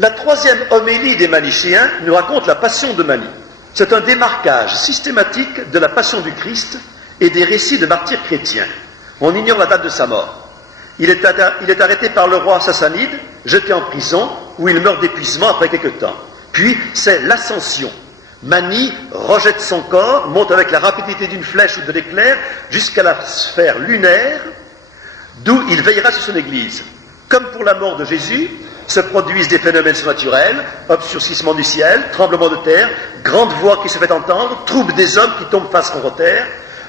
La 3e homélie des Manichéens nous raconte la passion de Mani. C'est un démarquage systématique de la passion du Christ et des récits de martyrs chrétiens. On ignore la date de sa mort. Il est arrêté par le roi sassanide, jeté en prison, où il meurt d'épuisement après quelque temps. Puis, c'est l'ascension. Mani rejette son corps, monte avec la rapidité d'une flèche ou de l'éclair jusqu'à la sphère lunaire, d'où il veillera sur son église. Comme pour la mort de Jésus, se produisent des phénomènes surnaturels, obscurcissement du ciel, tremblement de terre, grande voix qui se fait entendre, trouble des hommes qui tombent face contre terre.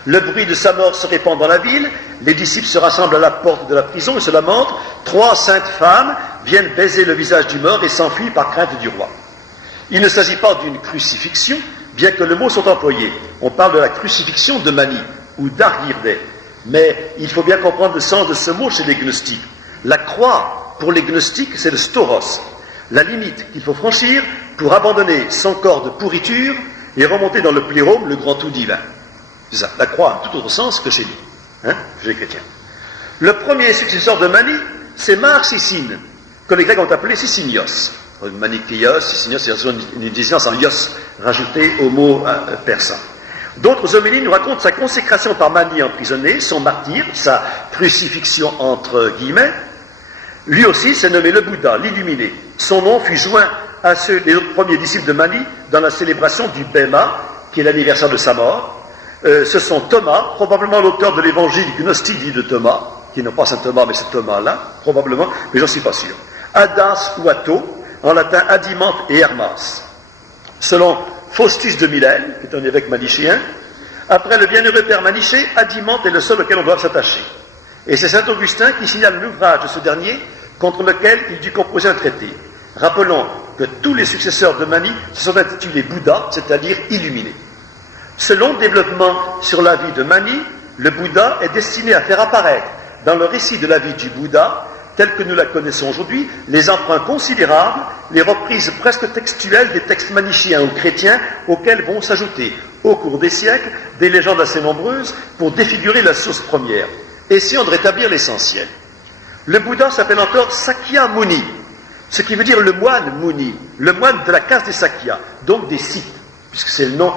Le bruit de sa mort se répand dans la ville, les disciples se rassemblent à la porte de la prison et se lamentent. 3 saintes femmes viennent baiser le visage du mort et s'enfuient par crainte du roi. Il ne s'agit pas d'une crucifixion, bien que le mot soit employé. On parle de la crucifixion de Mani, ou d'Argirday. Mais il faut bien comprendre le sens de ce mot chez les gnostiques. La croix, pour les gnostiques, c'est le stauros, la limite qu'il faut franchir pour abandonner son corps de pourriture et remonter dans le plérôme, le grand tout divin. C'est ça, la croix a un tout autre sens que chez nous, chez les chrétiens. Le premier successeur de Mani, c'est Marcisine, que les Grecs ont appelé Sicinios. Manichéos, Sicinios, c'est une désignance en ios, rajoutée au mot persan. D'autres homélies nous racontent sa consécration par Mani emprisonné, son martyre, sa crucifixion entre guillemets. Lui aussi s'est nommé le Bouddha, l'illuminé. Son nom fut joint à ceux des autres premiers disciples de Mani dans la célébration du Bema, qui est l'anniversaire de sa mort. Ce sont Thomas, probablement l'auteur de l'évangile gnostique dit de Thomas, qui n'est pas Saint Thomas, mais c'est Thomas-là, probablement, mais j'en suis pas sûr. Adas ou Atto, en latin Adimante et Hermas. Selon Faustus de Mylène, qui est un évêque manichéen, après le bienheureux père Maniché, Adimante est le seul auquel on doit s'attacher. Et c'est saint Augustin qui signale l'ouvrage de ce dernier, contre lequel il dut composer un traité. Rappelons que tous les successeurs de Mani se sont intitulés Bouddha, c'est-à-dire illuminés. Ce long développement sur la vie de Mani, le Bouddha est destiné à faire apparaître dans le récit de la vie du Bouddha, tel que nous la connaissons aujourd'hui, les emprunts considérables, les reprises presque textuelles des textes manichéens ou chrétiens auxquels vont s'ajouter, au cours des siècles, des légendes assez nombreuses pour défigurer la source première. Essayons de rétablir l'essentiel. Le Bouddha s'appelle encore Sakya Muni, ce qui veut dire le moine Muni, le moine de la caste des Sakyas, donc des Scythes, puisque c'est le nom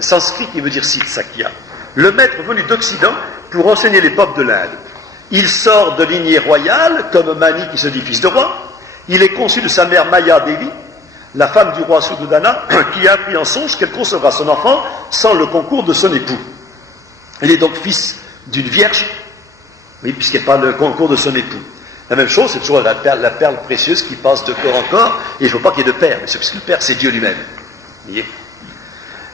sanskrit qui veut dire Scythe, Sakya. Le maître venu d'Occident pour enseigner les peuples de l'Inde. Il sort de lignée royale, comme Mani qui se dit fils de roi. Il est conçu de sa mère Maya Devi, la femme du roi Suddhodana, qui a appris en songe qu'elle concevra son enfant sans le concours de son époux. Il est donc fils d'une vierge, oui, puisqu'elle n'a pas le concours de son époux. La même chose, c'est toujours la perle précieuse qui passe de corps en corps, et il ne faut pas qu'il y ait de père, puisque le père, c'est Dieu lui-même. Voyez.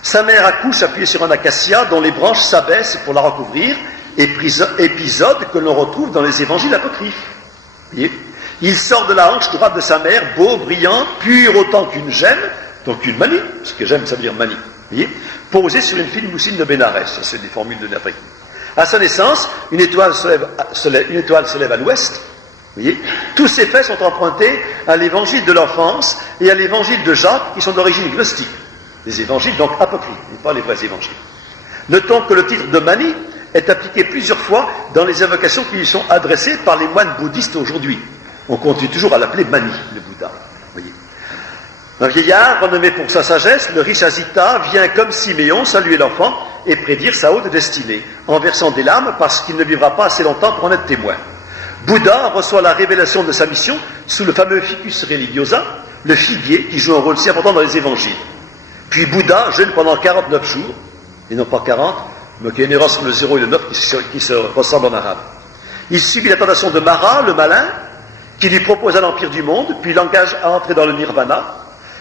Sa mère accouche appuyée sur un acacia dont les branches s'abaissent pour la recouvrir, épisode que l'on retrouve dans les évangiles apocryphes. Voyez. Il sort de la hanche droite de sa mère, beau, brillant, pur autant qu'une gemme, donc une manie, parce que gemme ça veut dire manie, voyez, posée sur une fine moussine de Bénarès, ça c'est des formules de l'Afrique. À sa naissance, une étoile se lève à l'ouest, voyez. Tous ces faits sont empruntés à l'évangile de l'enfance et à l'évangile de Jacques, qui sont d'origine gnostique. Les évangiles donc apocryphes, et pas les vrais évangiles. Notons que le titre de Mani est appliqué plusieurs fois dans les invocations qui lui sont adressées par les moines bouddhistes aujourd'hui. On continue toujours à l'appeler Mani, le Bouddha. Voyez. Un vieillard, renommé pour sa sagesse, le riche Asita, vient comme Siméon saluer l'enfant et prédire sa haute destinée, en versant des larmes parce qu'il ne vivra pas assez longtemps pour en être témoin. Bouddha reçoit la révélation de sa mission sous le fameux ficus religiosa, le figuier qui joue un rôle si important dans les évangiles. Puis Bouddha jeûne pendant 49 jours, et non pas 40, mais qu'il y a une erreur sur le 0 et le 9 qui se ressemblent en arabe. Il subit la tentation de Mara, le malin, qui lui propose l'empire du monde, puis l'engage à entrer dans le nirvana.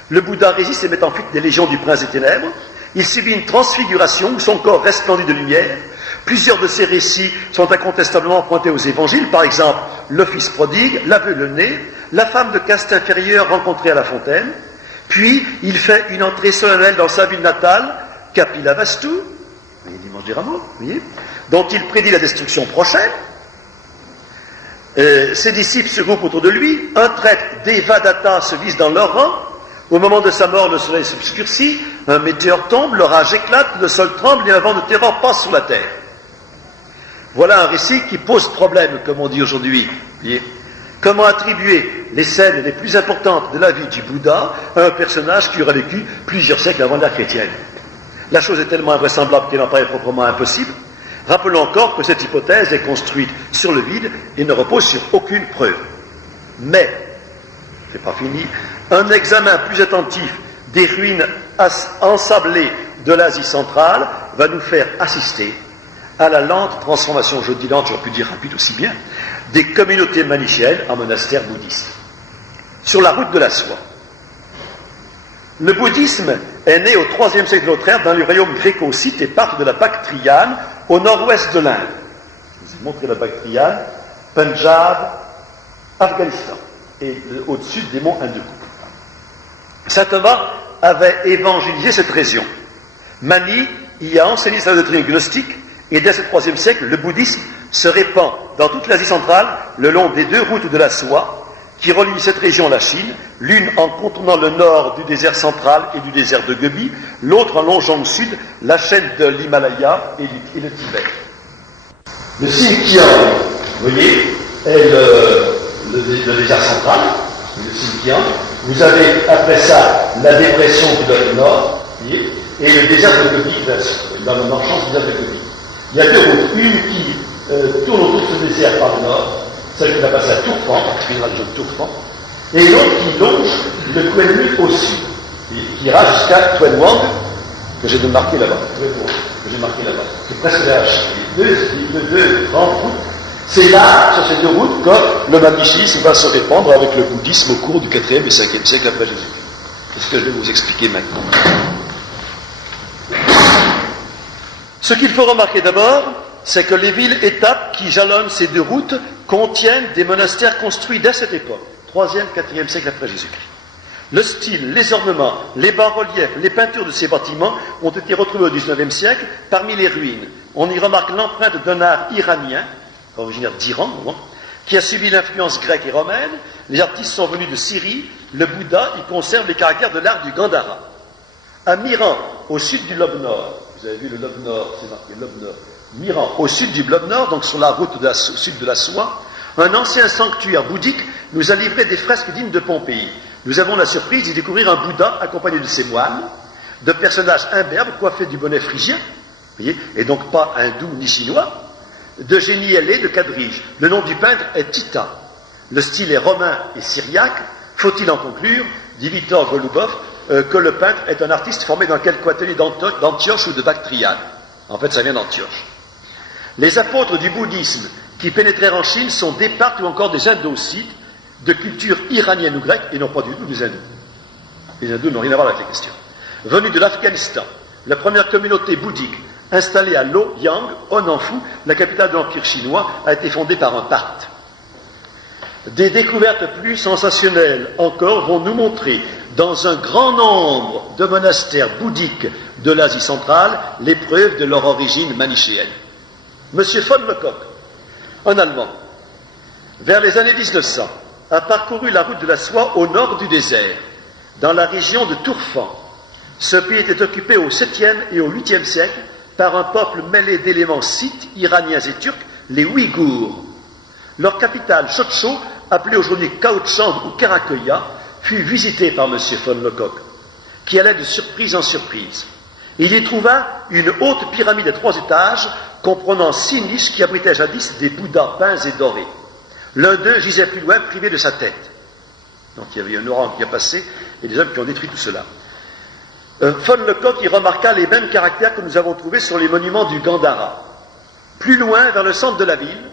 Le Bouddha résiste et met en fuite des légions du prince des ténèbres. Il subit une transfiguration où son corps resplendit de lumière. Plusieurs de ces récits sont incontestablement empruntés aux évangiles, par exemple le fils prodigue, l'aveugle-né, la femme de caste inférieure rencontrée à la fontaine. Puis il fait une entrée solennelle dans sa ville natale, Kapilavastu, voyez, dimanche des Rameaux, vous voyez, dont il prédit la destruction prochaine. Ses disciples se groupent autour de lui, un traître Devadatta se vise dans leur rang. Au moment de sa mort, le soleil s'obscurcit, un météore tombe, l'orage éclate, le sol tremble et un vent de terreur passe sur la terre. Voilà un récit qui pose problème, comme on dit aujourd'hui. Comment attribuer les scènes les plus importantes de la vie du Bouddha à un personnage qui aurait vécu plusieurs siècles avant l'ère chrétienne? La chose est tellement invraisemblable qu'elle en paraît proprement impossible. Rappelons encore que cette hypothèse est construite sur le vide et ne repose sur aucune preuve. Mais, c'est pas fini, un examen plus attentif des ruines ensablées de l'Asie centrale va nous faire assister à la lente transformation, je dis lente, j'aurais pu dire rapide aussi bien, des communautés manichéennes en monastères bouddhistes. Sur la route de la soie. Le bouddhisme est né au IIIe siècle de notre ère dans le royaume gréco-scythe et part de la Bactriane au nord-ouest de l'Inde. Je vous ai montré la Bactriane, Punjab, Afghanistan et au-dessus des monts Hindous. Saint Thomas avait évangélisé cette région. Mani y a enseigné sa doctrine gnostique et dès ce IIIe siècle, le bouddhisme se répand dans toute l'Asie centrale le long des deux routes de la soie qui relient cette région à la Chine, l'une en contournant le nord du désert central et du désert de Gobi, l'autre en longeant au sud la chaîne de l'Himalaya et le Tibet. Le Xinjiang, vous voyez, est le désert central, le Xinjiang. Vous avez après ça la dépression du Golfe Nord, vous voyez, et le désert de Gobi, dans le marchand du désert de Gobi. Il y a deux routes, une qui tourne autour de ce désert par le nord, celle qui va passer à Tourfan, particulièrement la région de Tourfan, et l'autre qui longe le Kuen au sud, qui ira jusqu'à Tuen Wang, que j'ai marqué là-bas, c'est presque la deux grandes routes. C'est là, sur ces deux routes, que le manichéisme va se répandre avec le bouddhisme au cours du 4e et 5e siècle après Jésus-Christ. C'est ce que je vais vous expliquer maintenant. Ce qu'il faut remarquer d'abord, c'est que les villes-étapes qui jalonnent ces deux routes contiennent des monastères construits dès cette époque, 3e, 4e siècle après Jésus-Christ. Le style, les ornements, les bas-reliefs, les peintures de ces bâtiments ont été retrouvés au 19e siècle parmi les ruines. On y remarque l'empreinte d'un art iranien, originaire d'Iran, qui a subi l'influence grecque et romaine. Les artistes sont venus de Syrie. Le Bouddha y conserve les caractères de l'art du Gandhara. À Miran, au sud du lobe nord, vous avez vu le lobe nord, c'est marqué lobe nord, Miran, au sud du lobe nord, donc sur la route au sud de la soie, un ancien sanctuaire bouddhique nous a livré des fresques dignes de Pompéi. Nous avons la surprise d'y découvrir un Bouddha accompagné de ses moines, de personnages imberbes coiffés du bonnet phrygien, voyez, et donc pas hindou ni chinois, de génies ailés de quadrige. Le nom du peintre est Tita. Le style est romain et syriaque. Faut-il en conclure, dit Victor Golubov, que le peintre est un artiste formé dans quelque atelier d'Antioche ou de Bactriane. En fait, ça vient d'Antioche. Les apôtres du bouddhisme qui pénétrèrent en Chine sont des Parthes ou encore des Indocites, de culture iranienne ou grecque, et non pas du tout des hindous. Les hindous n'ont rien à voir avec les questions. Venus de l'Afghanistan, la première communauté bouddhique installée à Luoyang, au Nanfu, la capitale de l'Empire chinois, a été fondée par un Parthe. Des découvertes plus sensationnelles encore vont nous montrer, dans un grand nombre de monastères bouddhiques de l'Asie centrale, les preuves de leur origine manichéenne. Monsieur von Lecoq, un Allemand, vers les années 1900, a parcouru la route de la soie au nord du désert, dans la région de Tourfan. Ce pays était occupé au 7e et au 8e siècle par un peuple mêlé d'éléments scythes, iraniens et turcs, les Ouïghours. Leur capitale, Chotcho, appelée aujourd'hui Kaohsiung ou Karakoya, fut visitée par M. von Lecoq, qui allait de surprise en surprise. Il y trouva une haute pyramide à 3 étages, comprenant 6 niches qui abritaient jadis des bouddhas peints et dorés. L'un d'eux gisait plus loin, privé de sa tête. Donc il y avait un ouragan qui a passé et des hommes qui ont détruit tout cela. Von Lecoq y remarqua les mêmes caractères que nous avons trouvés sur les monuments du Gandhara. Plus loin, vers le centre de la ville,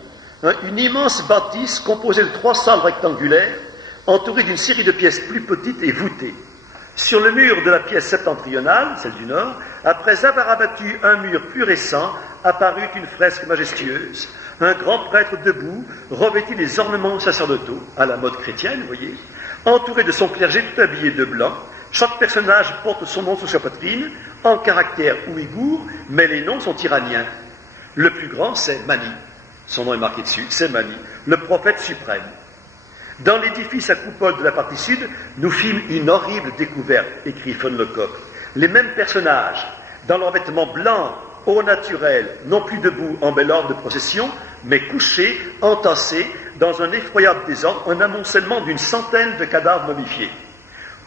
une immense bâtisse composée de 3 salles rectangulaires, entourée d'une série de pièces plus petites et voûtées. Sur le mur de la pièce septentrionale, celle du nord, après avoir abattu un mur plus récent, apparut une fresque majestueuse. Un grand prêtre debout, revêtit les ornements sacerdotaux, à la mode chrétienne, vous voyez, entouré de son clergé tout habillé de blanc. Chaque personnage porte son nom sur sa poitrine, en caractère ouïghour, mais les noms sont iraniens. Le plus grand, c'est Mani. Son nom est marqué dessus, c'est Mani, le prophète suprême. Dans l'édifice à coupole de la partie sud, nous fîmes une horrible découverte, écrit von Lecoq. Les mêmes personnages, dans leurs vêtements blancs, au naturel, non plus debout en bel ordre de procession, mais couchés, entassés, dans un effroyable désordre, un amoncellement d'une centaine de cadavres momifiés.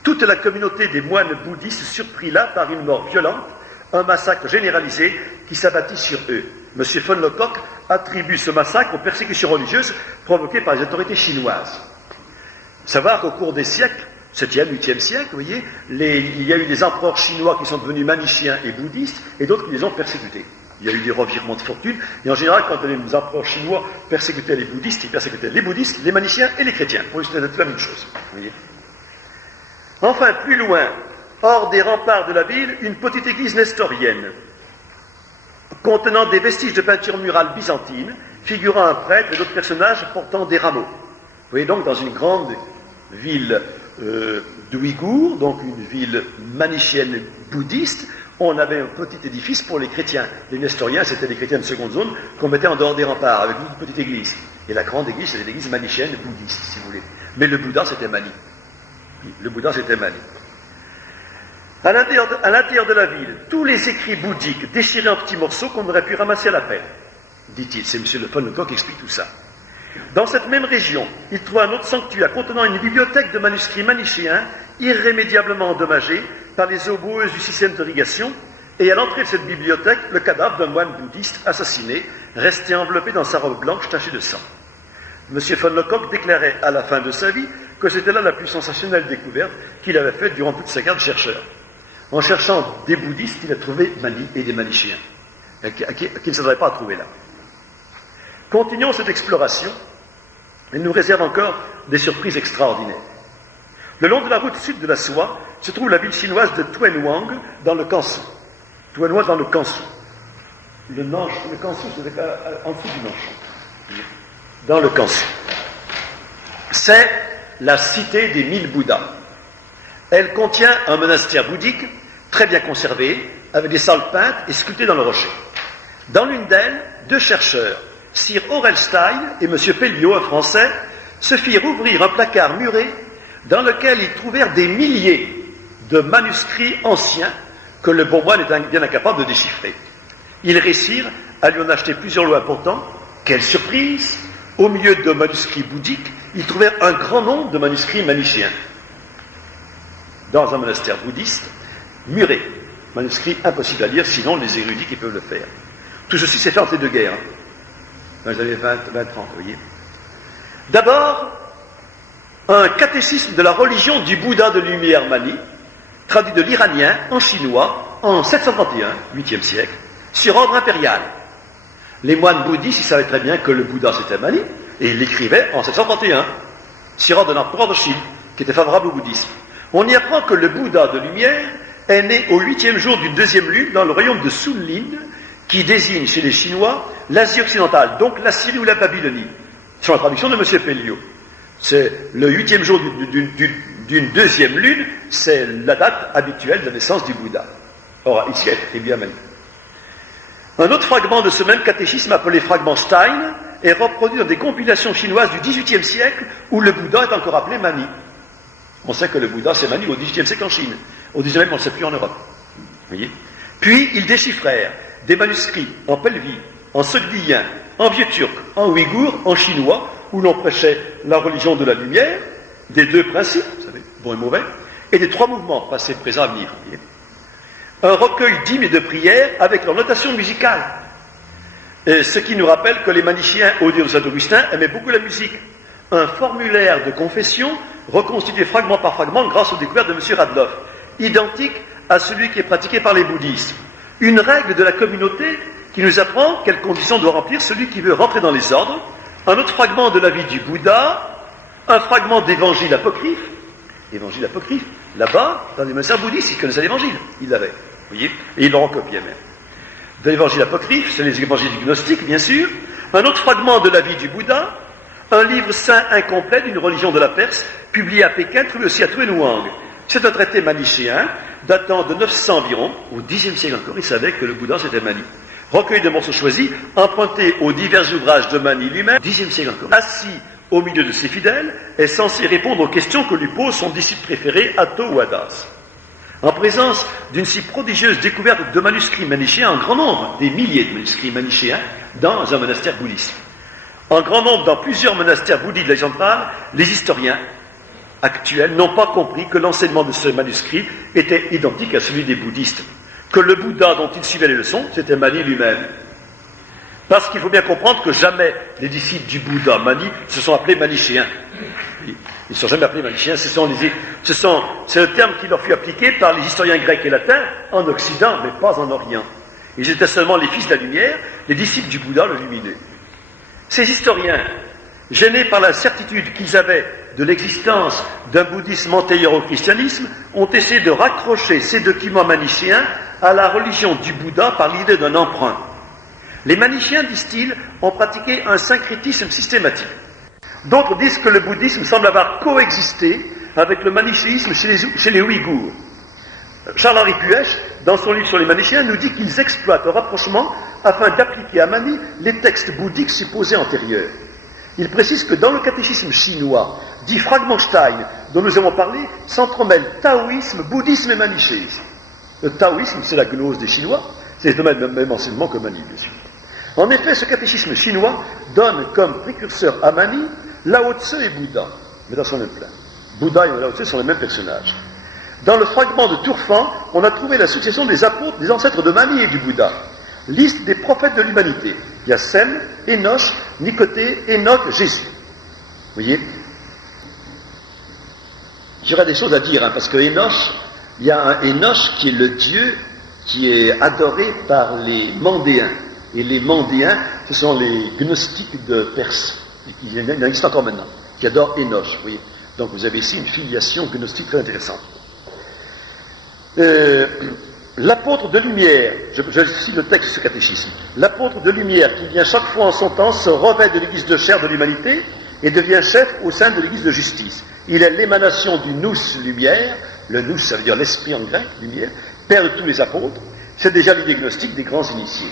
Toute la communauté des moines bouddhistes surprit là par une mort violente, un massacre généralisé qui s'abattit sur eux. M. von Lecoq attribue ce massacre aux persécutions religieuses provoquées par les autorités chinoises. Savoir qu'au cours des siècles, 7e, 8e siècle, vous voyez, il y a eu des empereurs chinois qui sont devenus manichéens et bouddhistes, et d'autres qui les ont persécutés. Il y a eu des revirements de fortune, et en général, quand les empereurs chinois persécutaient les bouddhistes, ils persécutaient les bouddhistes, les manichéens et les chrétiens. Pour eux, c'était la même chose. Vous voyez. Enfin, plus loin, hors des remparts de la ville, une petite église nestorienne, contenant des vestiges de peinture murale byzantine, figurant un prêtre et d'autres personnages portant des rameaux. Vous voyez donc, dans une grande ville d'Ouïghours, donc une ville manichéenne bouddhiste, on avait un petit édifice pour les chrétiens. Les nestoriens, c'était les chrétiens de seconde zone qu'on mettait en dehors des remparts, avec une petite église. Et la grande église, c'était l'église manichéenne bouddhiste, si vous voulez. Mais le Bouddha, c'était Mani. Le Bouddha, c'était Mani. À l'intérieur de la ville, tous les écrits bouddhiques déchirés en petits morceaux qu'on aurait pu ramasser à la pelle, dit-il. C'est M. von Lecoq qui explique tout ça. Dans cette même région, il trouva un autre sanctuaire contenant une bibliothèque de manuscrits manichéens irrémédiablement endommagés par les eaux boueuses du système d'irrigation, et à l'entrée de cette bibliothèque, le cadavre d'un moine bouddhiste assassiné, resté enveloppé dans sa robe blanche tachée de sang. M. von Lecoq déclarait à la fin de sa vie que c'était là la plus sensationnelle découverte qu'il avait faite durant toute sa carrière de chercheur. En cherchant des bouddhistes, il a trouvé Mani et des manichéens, qui ne s'attendait pas à trouver là. Continuons cette exploration. Elle nous réserve encore des surprises extraordinaires. Le long de la route sud de la soie se trouve la ville chinoise de Tuanhuang dans le Kansu. Tuanhuang dans le Kansu. Le Kansu, c'est en dessous du Nanshan. Dans le Kansu. C'est la cité des 1000 Bouddhas. Elle contient un monastère bouddhique très bien conservé, avec des salles peintes et sculptées dans le rocher. Dans l'une d'elles, deux chercheurs, Sir Orelstein et M. Pelliot, un Français, se firent ouvrir un placard muré dans lequel ils trouvèrent des milliers de manuscrits anciens que le bon moine était bien incapable de déchiffrer. Ils réussirent à lui en acheter plusieurs lots importants. Quelle surprise! Au milieu de manuscrits bouddhiques, ils trouvèrent un grand nombre de manuscrits manichéens. Dans un monastère bouddhiste, muré. Manuscrits impossibles à lire, sinon les érudits qui peuvent le faire. Tout ceci s'est fait entre les deux guerres. Vous avez 20-30, vous voyez. D'abord, un catéchisme de la religion du Bouddha de lumière Mani, traduit de l'iranien en chinois en 731, 8e siècle, sur ordre impérial. Les moines bouddhistes, ils savaient très bien que le Bouddha c'était Mani, et ils l'écrivaient en 731, sur ordre de l'empereur de Chine, qui était favorable au bouddhisme. On y apprend que le Bouddha de lumière est né au 8e jour d'une 2e lune dans le royaume de Sunlin, qui désigne chez les Chinois l'Asie occidentale, donc la Syrie ou la Babylonie. C'est la traduction de M. Pelliot. C'est le 8e jour d'une 2e lune, c'est la date habituelle de la naissance du Bouddha. Or, ici, elle est très bien maintenant. Un autre fragment de ce même catéchisme, appelé fragment Stein, est reproduit dans des compilations chinoises du XVIIIe siècle, où le Bouddha est encore appelé Mani. On sait que le Bouddha, c'est Mani au XVIIIe siècle en Chine. Au XIXe, on ne sait plus en Europe. Vous voyez ? Puis, ils déchiffrèrent des manuscrits en pelvi, en sogdien, en vieux turc, en ouïghour, en chinois, où l'on prêchait la religion de la lumière, des deux principes, vous savez, bon et mauvais, et des trois mouvements, passé, présent, avenir. Vous voyez ? Un recueil d'hymnes et de prières avec leur notation musicale. Et ce qui nous rappelle que les manichéens, au dire de Saint-Augustin, aimaient beaucoup la musique. Un formulaire de confession reconstitué fragment par fragment grâce aux découvertes de M. Radloff, identique à celui qui est pratiqué par les bouddhistes. Une règle de la communauté qui nous apprend quelles conditions doit remplir celui qui veut rentrer dans les ordres, un autre fragment de la vie du Bouddha, un fragment d'évangile apocryphe, là-bas, dans les monastères bouddhistes, ils connaissaient l'évangile, ils l'avaient, vous voyez, et ils l'ont recopié même. De l'évangile apocryphe, c'est les évangiles gnostiques, bien sûr, un autre fragment de la vie du Bouddha, un livre saint incomplet d'une religion de la Perse, publié à Pékin, trouvé aussi à Tuanhuang. C'est un traité manichéen, datant de 900 environ, au Xe siècle encore, ils savaient que le Bouddha c'était Mani. Recueil de morceaux choisis, empruntés aux divers ouvrages de Mani lui-même, Xe siècle encore, assis au milieu de ses fidèles, est censé répondre aux questions que lui pose son disciple préféré, Atto ou Hadas. En présence d'une si prodigieuse découverte de manuscrits manichéens en grand nombre, des milliers de manuscrits manichéens, dans un monastère bouddhiste. En grand nombre dans plusieurs monastères bouddhiques de l'Asie centrale, les historiens actuels n'ont pas compris que l'enseignement de ce manuscrit était identique à celui des bouddhistes, que le Bouddha dont ils suivaient les leçons, c'était Mani lui-même. Parce qu'il faut bien comprendre que jamais les disciples du Bouddha, Mani, se sont appelés manichéens. Ils ne sont jamais appelés manichéens, c'est le terme qui leur fut appliqué par les historiens grecs et latins en Occident, mais pas en Orient. Ils étaient seulement les fils de la lumière, les disciples du Bouddha, le lumineux. Ces historiens, gênés par la certitude qu'ils avaient de l'existence d'un bouddhisme antérieur au christianisme, ont essayé de raccrocher ces documents manichéens à la religion du Bouddha par l'idée d'un emprunt. Les manichéens, disent-ils, ont pratiqué un syncrétisme systématique. D'autres disent que le bouddhisme semble avoir coexisté avec le manichéisme chez les Ouïghours. Charles-Henri Puech, dans son livre sur les manichéens, nous dit qu'ils exploitent le rapprochement afin d'appliquer à Mani les textes bouddhiques supposés antérieurs. Il précise que dans le catéchisme chinois, dit Fragmenstein, dont nous avons parlé, s'entremêlent taoïsme, bouddhisme et manichéisme. Le taoïsme, c'est la gnose des Chinois, c'est le même enseignement que Mani, bien sûr. En effet, ce catéchisme chinois donne comme précurseur à Mani Lao Tse et Bouddha, mais dans son même plan. Bouddha et Lao Tse sont les mêmes personnages. Dans le fragment de Turfan, on a trouvé la succession des apôtres, des ancêtres de Mani et du Bouddha. Liste des prophètes de l'humanité. Il y a Sem, Enoch, Nicodème, Enoch, Jésus. Vous voyez? J'aurais des choses à dire, parce que Enoch, il y a un Enoch qui est le dieu qui est adoré par les Mandéens. Et les Mandéens, ce sont les gnostiques de Perse. Il en existe encore maintenant, qui adorent Enoch. Vous voyez? Donc vous avez ici une filiation gnostique très intéressante. L'apôtre de lumière, je cite le texte de ce catéchisme, l'apôtre de lumière qui vient chaque fois en son temps se revêt de l'église de chair de l'humanité et devient chef au sein de l'église de justice. Il est l'émanation du nous lumière, le nous ça veut dire l'esprit en grec, lumière, père de tous les apôtres, c'est déjà l'idée gnostique des grands initiés,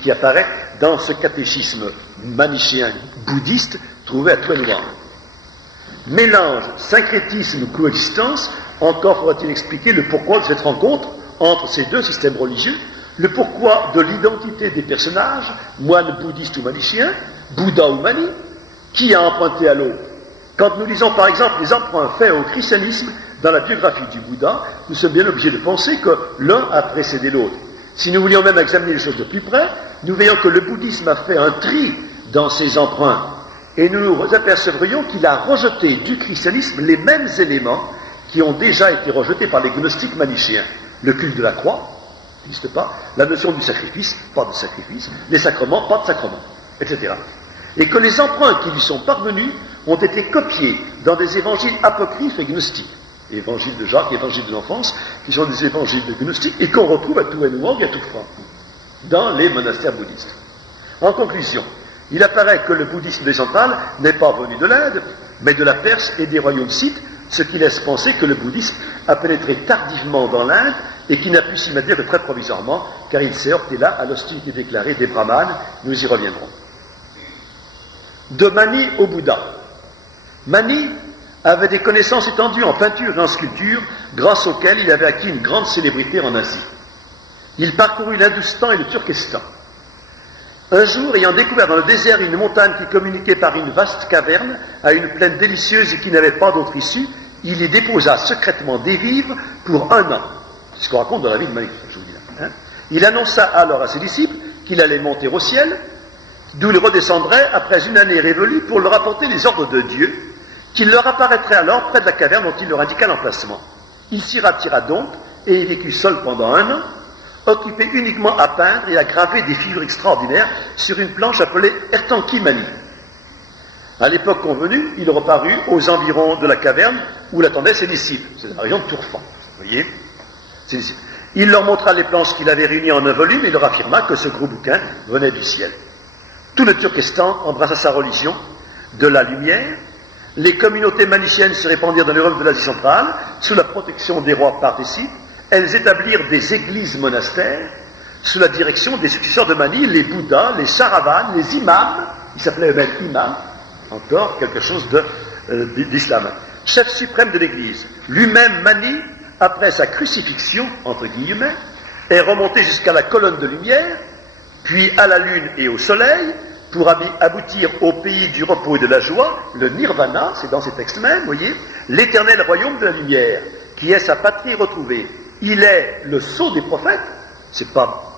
qui apparaît dans ce catéchisme manichéen bouddhiste trouvé à Tuanwan. Mélange, syncrétisme ou coexistence, encore faudra-t-il expliquer le pourquoi de cette rencontre entre ces deux systèmes religieux, le pourquoi de l'identité des personnages, moines bouddhistes ou manichéens, Bouddha ou Mani, qui a emprunté à l'autre. Quand nous lisons par exemple les emprunts faits au christianisme dans la biographie du Bouddha, nous sommes bien obligés de penser que l'un a précédé l'autre. Si nous voulions même examiner les choses de plus près, nous voyons que le bouddhisme a fait un tri dans ses emprunts, et nous apercevrions qu'il a rejeté du christianisme les mêmes éléments qui ont déjà été rejetés par les gnostiques manichéens. Le culte de la croix n'existe pas, la notion du sacrifice, pas de sacrifice, les sacrements, pas de sacrements, etc. Et que les emprunts qui lui sont parvenus ont été copiés dans des évangiles apocryphes et gnostiques. Évangile de Jacques, évangile de l'enfance, qui sont des évangiles gnostiques et qu'on retrouve à Tuanhuang et à Turfan, dans les monastères bouddhistes. En conclusion, il apparaît que le bouddhisme central n'est pas venu de l'Inde, mais de la Perse et des royaumes scythes, ce qui laisse penser que le bouddhisme a pénétré tardivement dans l'Inde et qui n'a pu s'y mettre que très provisoirement, car il s'est heurté là à l'hostilité déclarée des brahmanes. Nous y reviendrons. De Mani au Bouddha. Mani avait des connaissances étendues en peinture et en sculpture, grâce auxquelles il avait acquis une grande célébrité en Asie. Il parcourut l'Hindustan et le Turkestan. Un jour, ayant découvert dans le désert une montagne qui communiquait par une vaste caverne à une plaine délicieuse et qui n'avait pas d'autre issue, il y déposa secrètement des vivres pour 1 an. C'est ce qu'on raconte dans la vie de Mani, je vous dis là. Il annonça alors à ses disciples qu'il allait monter au ciel, d'où il redescendrait après une année révolue pour leur apporter les ordres de Dieu, qu'il leur apparaîtrait alors près de la caverne dont il leur indiqua l'emplacement. Il s'y retira donc et y vécut seul pendant 1 an, occupé uniquement à peindre et à graver des figures extraordinaires sur une planche appelée Ertanki Mani. À l'époque convenue, il reparut aux environs de la caverne où l'attendaient ses disciples. C'est la région de Turfan, vous voyez, ses disciples. Il leur montra les planches qu'il avait réunies en un volume et leur affirma que ce gros bouquin venait du ciel. Tout le Turkestan embrassa sa religion de la lumière. Les communautés maniciennes se répandirent dans l'Europe de l'Asie centrale sous la protection des rois particides. elles établirent des églises monastères sous la direction des successeurs de Mani, les Bouddhas, les Saravanes, les imams, ils s'appelaient eux-mêmes imams, encore quelque chose d'islam. Chef suprême de l'église. Lui-même, Mani, après sa crucifixion, entre guillemets, est remonté jusqu'à la colonne de lumière, puis à la lune et au soleil, pour aboutir au pays du repos et de la joie, le nirvana, c'est dans ces textes même, vous voyez, l'éternel royaume de la lumière, qui est sa patrie retrouvée. Il est le sceau des prophètes, c'est pas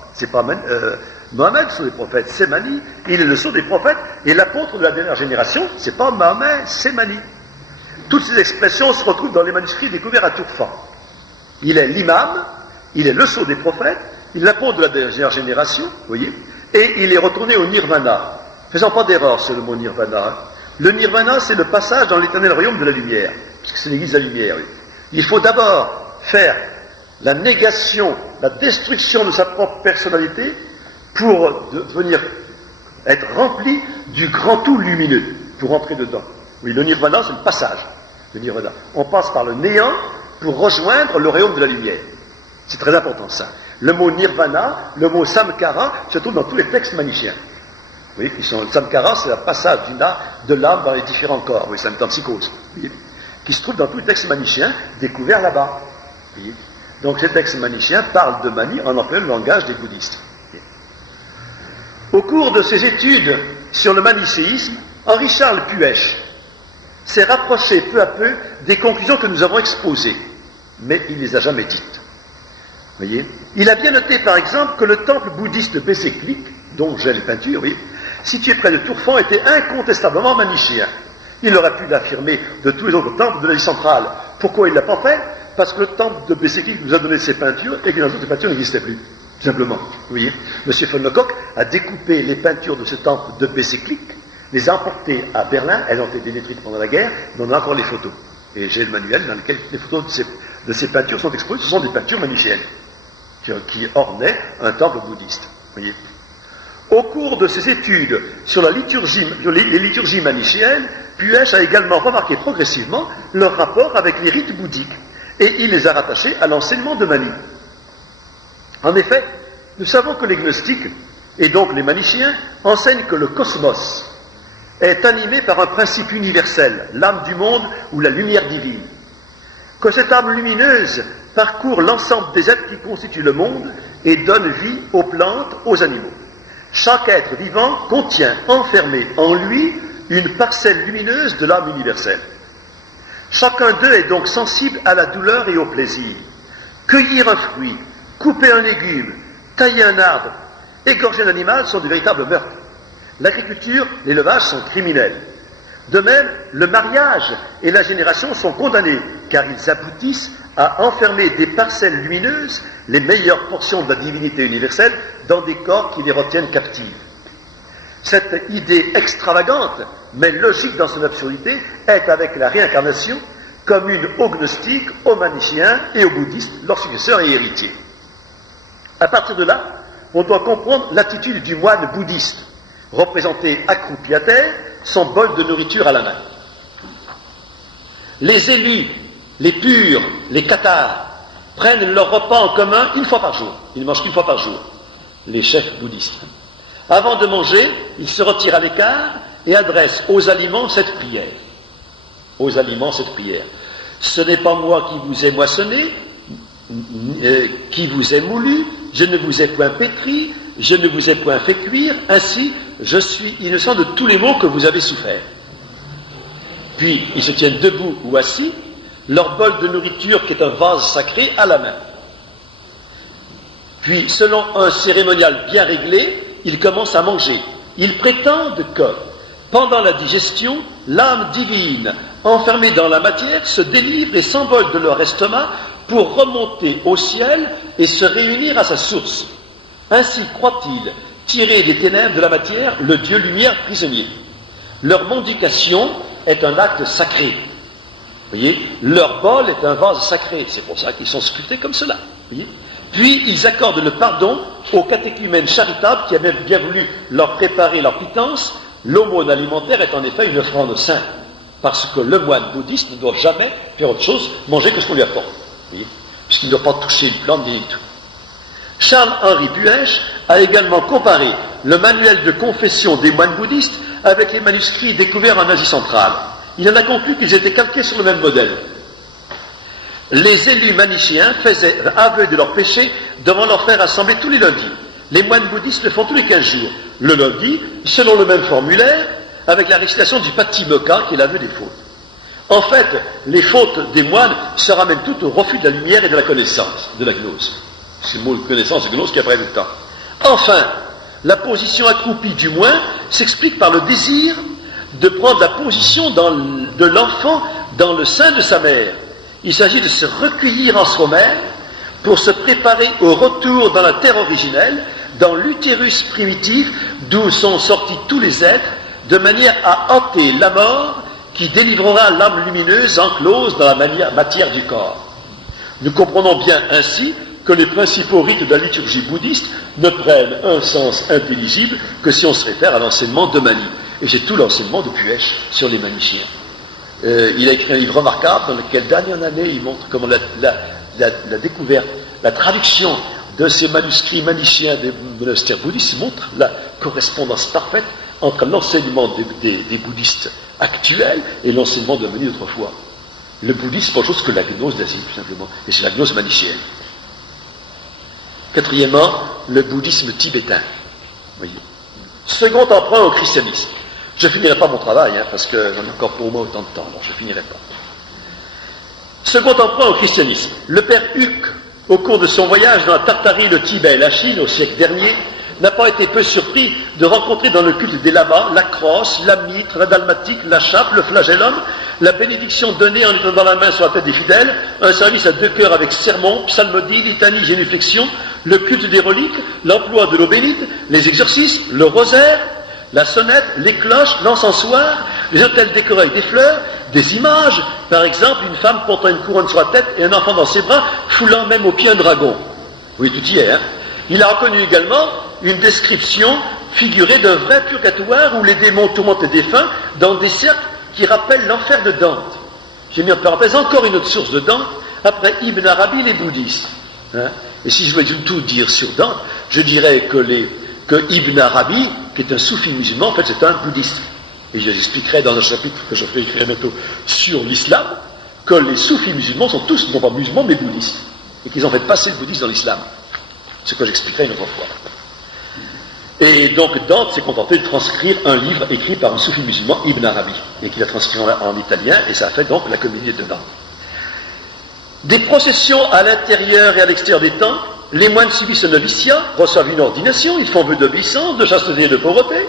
Mohammed, le sceau des prophètes, c'est Mani, il est le sceau des prophètes, et l'apôtre de la dernière génération, c'est pas Mohammed, c'est Mani. Toutes ces expressions se retrouvent dans les manuscrits découverts à Tourfan. Il est l'imam, il est le sceau des prophètes, il est l'apôtre de la dernière génération, vous voyez, et il est retourné au nirvana. Faisant pas d'erreur sur le mot nirvana. Le nirvana, c'est le passage dans l'éternel royaume de la lumière, parce que c'est l'église de la lumière. Oui. Il faut d'abord faire la négation, la destruction de sa propre personnalité pour devenir être rempli du grand tout lumineux, pour entrer dedans. Oui, le nirvana, c'est le passage. Le nirvana. On passe par le néant pour rejoindre le royaume de la lumière. C'est très important ça. Le mot nirvana, le mot samkara, se trouve dans tous les textes manichéens. Oui, le samkara, c'est le passage de l'âme dans les différents corps. Oui, c'est une psychose. Oui, qui se trouve dans tous les textes manichéens découverts là-bas. Oui. Donc ces textes manichéens parlent de Mani en employant le langage des bouddhistes. Oui. Au cours de ses études sur le manichéisme, Henri-Charles Puech s'est rapproché peu à peu des conclusions que nous avons exposées, mais il ne les a jamais dites. Voyez, il a bien noté par exemple que le temple bouddhiste de Béseklik, dont j'ai les peintures, oui, situé près de Tourfan, était incontestablement manichéen. Il aurait pu l'affirmer de tous les autres temples de l'Asie centrale. Pourquoi il ne l'a pas fait? Parce que le temple de Béseklik nous a donné ses peintures et que les autres peintures n'existaient plus. Tout simplement. Vous voyez, M. von Lecoq a découpé les peintures de ce temple de Béseklik, les a emportées à Berlin, elles ont été détruites pendant la guerre, mais on a encore les photos. Et j'ai le manuel dans lequel les photos de ces peintures sont exposées. Ce sont des peintures manichéennes qui ornaient un temple bouddhiste. Vous voyez. Au cours de ses études sur les liturgies manichéennes, Puech a également remarqué progressivement leur rapport avec les rites bouddhiques, et il les a rattachés à l'enseignement de Mani. En effet, nous savons que les gnostiques, et donc les manichéens, enseignent que le cosmos est animé par un principe universel, l'âme du monde ou la lumière divine, que cette âme lumineuse parcourt l'ensemble des êtres qui constituent le monde et donne vie aux plantes, aux animaux. Chaque être vivant contient, enfermé en lui, une parcelle lumineuse de l'âme universelle. Chacun d'eux est donc sensible à la douleur et au plaisir. Cueillir un fruit, couper un légume, tailler un arbre, égorger un animal sont de véritables meurtres. L'agriculture, l'élevage sont criminels. De même, le mariage et la génération sont condamnés, car ils aboutissent à enfermer des parcelles lumineuses, les meilleures portions de la divinité universelle, dans des corps qui les retiennent captifs. Cette idée extravagante, mais logique dans son absurdité, est avec la réincarnation commune aux gnostiques, aux manichéens et aux bouddhistes, leurs successeurs et héritiers. À partir de là, on doit comprendre l'attitude du moine bouddhiste, représenté accroupi à terre, son bol de nourriture à la main. Les élus, les purs, les cathares, prennent leur repas en commun une fois par jour. Ils ne mangent qu'une fois par jour, les chefs bouddhistes. Avant de manger, ils se retirent à l'écart et adressent aux aliments cette prière. Aux aliments cette prière. Ce n'est pas moi qui vous ai moissonné, qui vous ai moulu, je ne vous ai point pétri, je ne vous ai point fait cuire, ainsi je suis innocent de tous les maux que vous avez soufferts. Puis ils se tiennent debout ou assis, leur bol de nourriture qui est un vase sacré à la main. Puis, selon un cérémonial bien réglé, ils commencent à manger. Ils prétendent que, pendant la digestion, l'âme divine, enfermée dans la matière, se délivre et s'envole de leur estomac pour remonter au ciel et se réunir à sa source. Ainsi croient-ils tirer des ténèbres de la matière le Dieu lumière prisonnier. Leur mendication est un acte sacré. Vous voyez, leur bol est un vase sacré. C'est pour ça qu'ils sont sculptés comme cela. Vous voyez. Puis ils accordent le pardon aux catéchumènes charitables qui avaient bien voulu leur préparer leur pitance. L'aumône alimentaire est en effet une offrande sainte, parce que le moine bouddhiste ne doit jamais faire autre chose, manger que ce qu'on lui apporte. Vous voyez. puisqu'il ne doit pas toucher une plante ni du tout. Charles-Henri Buèche a également comparé le manuel de confession des moines bouddhistes avec les manuscrits découverts en Asie centrale. Il en a conclu qu'ils étaient calqués sur le même modèle. Les élus manichéens faisaient aveu de leurs péchés devant leurs frères assemblés tous les lundis. Les moines bouddhistes le font tous les 15 jours. Le lundi, selon le même formulaire, avec la récitation du Patimokkha, qui est l'aveu des fautes. En fait, les fautes des moines se ramènent toutes au refus de la lumière et de la connaissance, de la gnose. C'est le mot connaissance et gnose qui apparaît tout le temps. Enfin, la position accroupie du moins s'explique par le désir de prendre la position de l'enfant dans le sein de sa mère. Il s'agit de se recueillir en soi-même pour se préparer au retour dans la terre originelle, dans l'utérus primitif d'où sont sortis tous les êtres, de manière à hâter la mort qui délivrera l'âme lumineuse enclose dans la matière du corps. Nous comprenons bien ainsi que les principaux rites de la liturgie bouddhiste ne prennent un sens intelligible que si on se réfère à l'enseignement de Mani. Et c'est tout l'enseignement de Puech sur les manichéens. Il a écrit un livre remarquable dans lequel, d'année en année, il montre comment la découverte, la traduction de ces manuscrits manichéens des monastères bouddhistes montre la correspondance parfaite entre l'enseignement des bouddhistes actuels et l'enseignement de Mani d'autrefois. Le bouddhisme, c'est pas autre chose que la gnose d'Asie, tout simplement. Et c'est la gnose manichéenne. Quatrièmement, le bouddhisme tibétain. Voyez. Second emprunt au christianisme. Je ne finirai pas mon travail, parce que j'en ai encore pour moi autant de temps, alors je ne finirai pas. Second emprunt au christianisme. Le père Huc, au cours de son voyage dans la Tartarie, le Tibet et la Chine au siècle dernier, n'a pas été peu surpris de rencontrer dans le culte des lamas la crosse, la mitre, la dalmatique, la chape, le flagellum, la bénédiction donnée en étendant la main sur la tête des fidèles, un service à 2 chœurs avec sermon, psalmodie, litanie, génuflexion, le culte des reliques, l'emploi de l'eau bénite, les exorcismes, le rosaire, la sonnette, les cloches, l'encensoir, les autels décorés avec des fleurs, des images, par exemple une femme portant une couronne sur la tête et un enfant dans ses bras, foulant même aux pieds un dragon. Oui, tout y est, hein. Il a reconnu également une description figurée d'un vrai purgatoire où les démons tourmentent les défunts dans des cercles qui rappellent l'enfer de Dante. J'ai mis en parenthèse encore une autre source de Dante, après Ibn Arabi, les bouddhistes. Hein. Et si je voulais tout dire sur Dante, je dirais que Ibn Arabi, qui est un soufi musulman, en fait c'est un bouddhiste. Et j'expliquerai dans un chapitre que je ferai écrire bientôt sur l'islam, que les soufis musulmans sont tous, non pas musulmans, mais bouddhistes. Et qu'ils ont fait passer le bouddhisme dans l'islam. Ce que j'expliquerai une autre fois. Et donc Dante s'est contenté de transcrire un livre écrit par un soufi musulman, Ibn Arabi, et qu'il a transcrit en italien, et ça a fait donc la comédie de Dante. Des processions à l'intérieur et à l'extérieur des temples, les moines subissent un noviciat, reçoivent une ordination, ils font vœu d'obéissance, de chasteté et de pauvreté,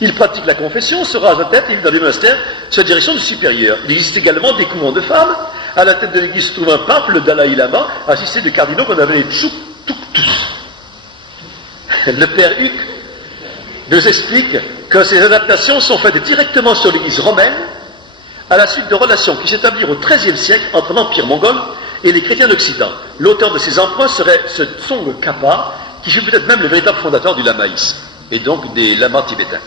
ils pratiquent la confession, se rasent la tête et vivent dans les monastères sur la direction du supérieur. Il existe également des couvents de femmes. À la tête de l'église se trouve un pape, le Dalai Lama, assisté de cardinaux qu'on appelait les Tchouk-Tuktus. Le père Huc nous explique que ces adaptations sont faites directement sur l'église romaine à la suite de relations qui s'établirent au XIIIe siècle entre l'Empire mongol et les chrétiens d'Occident. L'auteur de ces emprunts serait ce Tsong Khapa, qui fut peut-être même le véritable fondateur du lamaïsme, et donc des lamas tibétains.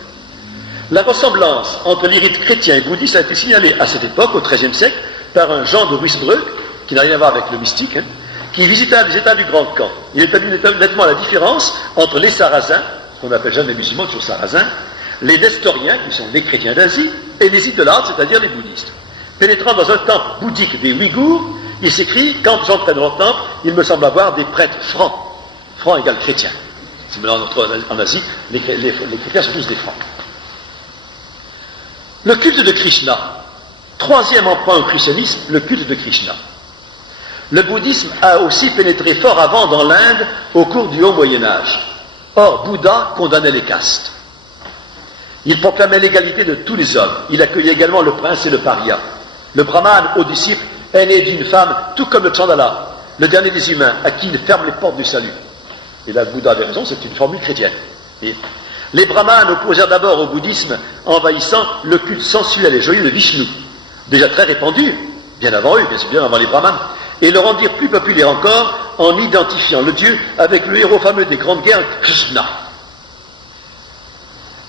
La ressemblance entre les rites chrétiens et bouddhistes a été signalée à cette époque, au XIIIe siècle, par un Jean de Ruysbroek, qui n'a rien à voir avec le mystique, qui visita les États du Grand Khan. Il établit nettement la différence entre les Sarrasins, qu'on n'appelle jamais musulmans, toujours Sarrasins, les Nestoriens, qui sont les chrétiens d'Asie, et les idolâtres, c'est-à-dire les bouddhistes. Pénétrant dans un temple bouddhique des Ouïghours, il s'écrit, quand j'entrais dans leur temple, il me semble avoir des prêtres francs. Francs égale chrétiens. En Asie, les chrétiens sont tous des francs. Le culte de Krishna. Troisième emprunt au christianisme, le culte de Krishna. Le bouddhisme a aussi pénétré fort avant dans l'Inde au cours du Haut Moyen-Âge. Or, Bouddha condamnait les castes. Il proclamait l'égalité de tous les hommes. Il accueillait également le prince et le paria. Le brahmane, au disciple, est né d'une femme, tout comme le Chandala, le dernier des humains, à qui il ferme les portes du salut. Et là, Bouddha avait raison, c'est une formule chrétienne. Et les brahmanes opposèrent d'abord au bouddhisme, envahissant le culte sensuel et joyeux de Vishnu, déjà très répandu, bien avant eux, bien avant les brahmanes, et le rendirent plus populaire encore en identifiant le dieu avec le héros fameux des grandes guerres, Krishna.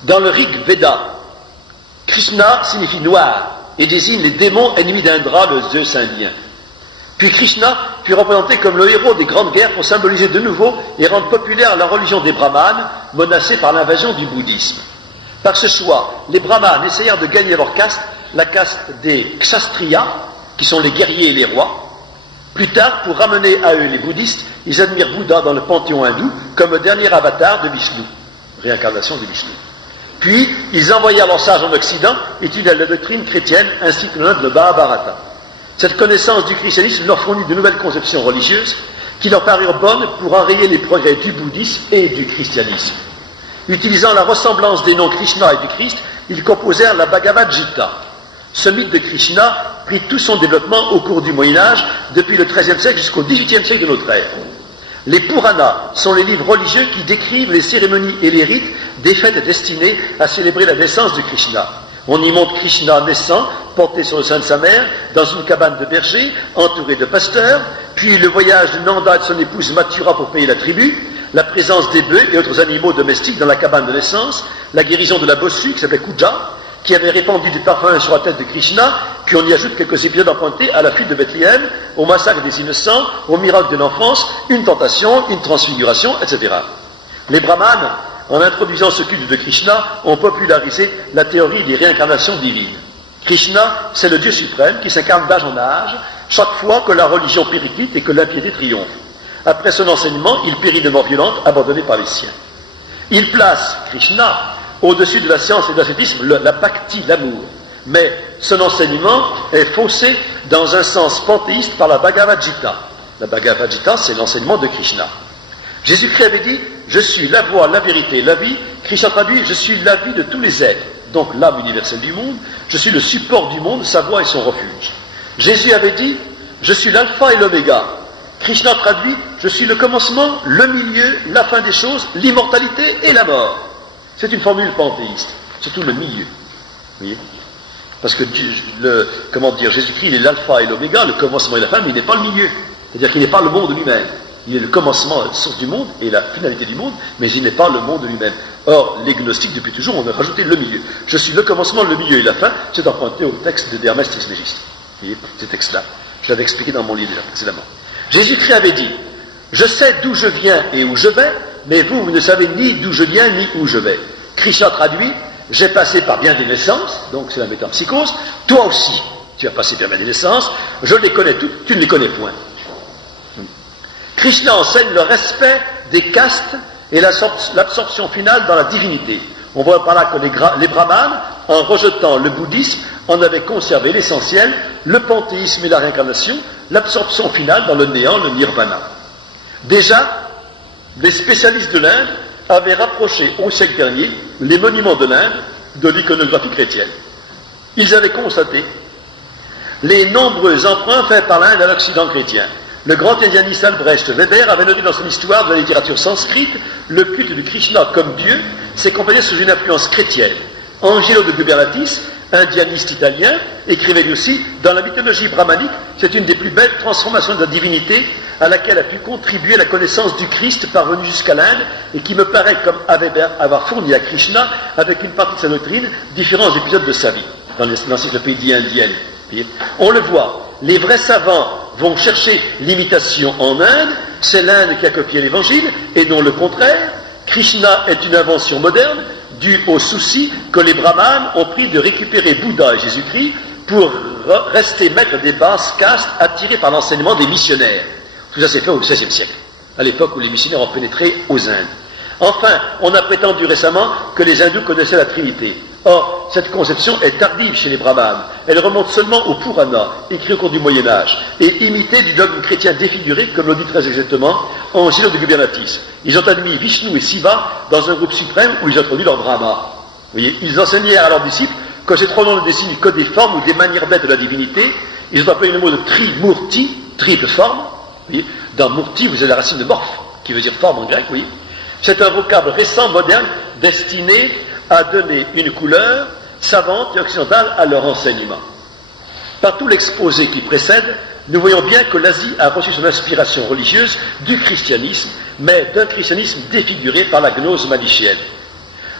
Dans le Rig Veda, Krishna signifie noir et désigne les démons ennemis d'Indra, le zeus indien. Puis Krishna fut représenté comme le héros des grandes guerres pour symboliser de nouveau et rendre populaire la religion des brahmanes, menacée par l'invasion du bouddhisme. Par ce choix, les brahmanes essayèrent de gagner leur caste, la caste des kshatriyas, qui sont les guerriers et les rois. Plus tard, pour ramener à eux les bouddhistes, ils admirent Bouddha dans le panthéon hindou comme le dernier avatar de Vishnu, réincarnation de Vishnu. Puis, ils envoyèrent leurs sages en Occident étudier la doctrine chrétienne ainsi que le Mahabharata. Cette connaissance du christianisme leur fournit de nouvelles conceptions religieuses qui leur parurent bonnes pour enrayer les progrès du bouddhisme et du christianisme. Utilisant la ressemblance des noms Krishna et du Christ, ils composèrent la Bhagavad Gita. Ce mythe de Krishna prit tout son développement au cours du Moyen-Âge, depuis le XIIIe siècle jusqu'au XVIIIe siècle de notre ère. Les Puranas sont les livres religieux qui décrivent les cérémonies et les rites des fêtes destinées à célébrer la naissance de Krishna. On y montre Krishna naissant, porté sur le sein de sa mère, dans une cabane de berger, entouré de pasteurs, puis le voyage de Nanda et de son épouse Mathura pour payer la tribu, la présence des bœufs et autres animaux domestiques dans la cabane de naissance, la guérison de la bossue qui s'appelait Kuja, qui avait répandu du parfum sur la tête de Krishna, puis on y ajoute quelques épisodes empruntés à la fuite de Bethléem, au massacre des innocents, au miracle de l'enfance, une tentation, une transfiguration, etc. Les brahmanes, en introduisant ce culte de Krishna, ont popularisé la théorie des réincarnations divines. Krishna, c'est le Dieu suprême qui s'incarne d'âge en âge, chaque fois que la religion périclite et que l'impiété triomphe. Après son enseignement, il périt de mort violente, abandonné par les siens. Il place Krishna au-dessus de la science et de l'ascétisme, la bhakti, l'amour. Mais son enseignement est faussé dans un sens panthéiste par la Bhagavad Gita. La Bhagavad Gita, c'est l'enseignement de Krishna. Jésus-Christ avait dit « Je suis la voie, la vérité, la vie ». Krishna traduit « Je suis la vie de tous les êtres ». Donc l'âme universelle du monde. Je suis le support du monde, sa voie et son refuge. Jésus avait dit « Je suis l'alpha et l'oméga ». Krishna traduit « Je suis le commencement, le milieu, la fin des choses, l'immortalité et la mort ». C'est une formule panthéiste, surtout le milieu. Vous voyez ? Parce que, Jésus-Christ, il est l'alpha et l'oméga, le commencement et la fin, mais il n'est pas le milieu. C'est-à-dire qu'il n'est pas le monde lui-même. Il est le commencement, la source du monde et la finalité du monde, mais il n'est pas le monde lui-même. Or, les gnostiques, depuis toujours, ont rajouté le milieu. Je suis le commencement, le milieu et la fin, c'est emprunté au texte d'Hermès Trismégiste. Vous voyez, ces textes-là. Je l'avais expliqué dans mon livre déjà précédemment. Jésus-Christ avait dit « Je sais d'où je viens et où je vais, mais vous ne savez ni d'où je viens ni où je vais. » Krishna traduit « J'ai passé par bien des naissances », donc c'est la métempsychose, « Toi aussi, tu as passé par bien des naissances, je les connais toutes, tu ne les connais point. » Krishna enseigne le respect des castes et l'absorption finale dans la divinité. On voit par là que les brahmanes, en rejetant le bouddhisme, en avaient conservé l'essentiel, le panthéisme et la réincarnation, l'absorption finale dans le néant, le nirvana. Déjà, les spécialistes de l'Inde avaient rapproché au siècle dernier les monuments de l'Inde de l'iconographie chrétienne. Ils avaient constaté les nombreux emprunts faits par l'Inde à l'Occident chrétien. Le grand indianiste Albrecht Weber avait noté dans son histoire de la littérature sanskrite le culte de Krishna comme Dieu s'accompagnait sous une influence chrétienne. Angelo de Gubernatis, indianiste italien, écrivait lui aussi « Dans la mythologie brahmanique, c'est une des plus belles transformations de la divinité à laquelle a pu contribuer la connaissance du Christ parvenu jusqu'à l'Inde et qui me paraît comme avoir fourni à Krishna, avec une partie de sa doctrine, différents épisodes de sa vie. » Dans l'encyclopédie indienne. On le voit, les vrais savants vont chercher l'imitation en Inde, c'est l'Inde qui a copié l'évangile, et non le contraire. Krishna est une invention moderne, due au souci que les brahmanes ont pris de récupérer Bouddha et Jésus-Christ pour rester maîtres des basses castes attirés par l'enseignement des missionnaires. Tout ça s'est fait au XVIe siècle, à l'époque où les missionnaires ont pénétré aux Indes. Enfin, on a prétendu récemment que les hindous connaissaient la Trinité. Or, cette conception est tardive chez les brahmanes. Elle remonte seulement aux Puranas, écrits au cours du Moyen-Âge, et imitée du dogme chrétien défiguré, comme le dit très exactement Angelo de Gubernatis. Ils ont admis Vishnu et Siva dans un groupe suprême où ils ont introduit leur Brahma. Vous voyez, ils enseignaient à leurs disciples que ces trois noms ne désignent que des formes ou des manières d'être de la divinité. Ils ont appelé le mot de Trimurti, triple forme. Vous voyez, dans Murti, vous avez la racine de morphe, qui veut dire forme en grec, oui. C'est un vocable récent, moderne, destiné à donner une couleur savante et occidentale à leur enseignement. Par tout l'exposé qui précède, nous voyons bien que l'Asie a reçu son inspiration religieuse du christianisme, mais d'un christianisme défiguré par la gnose manichéenne.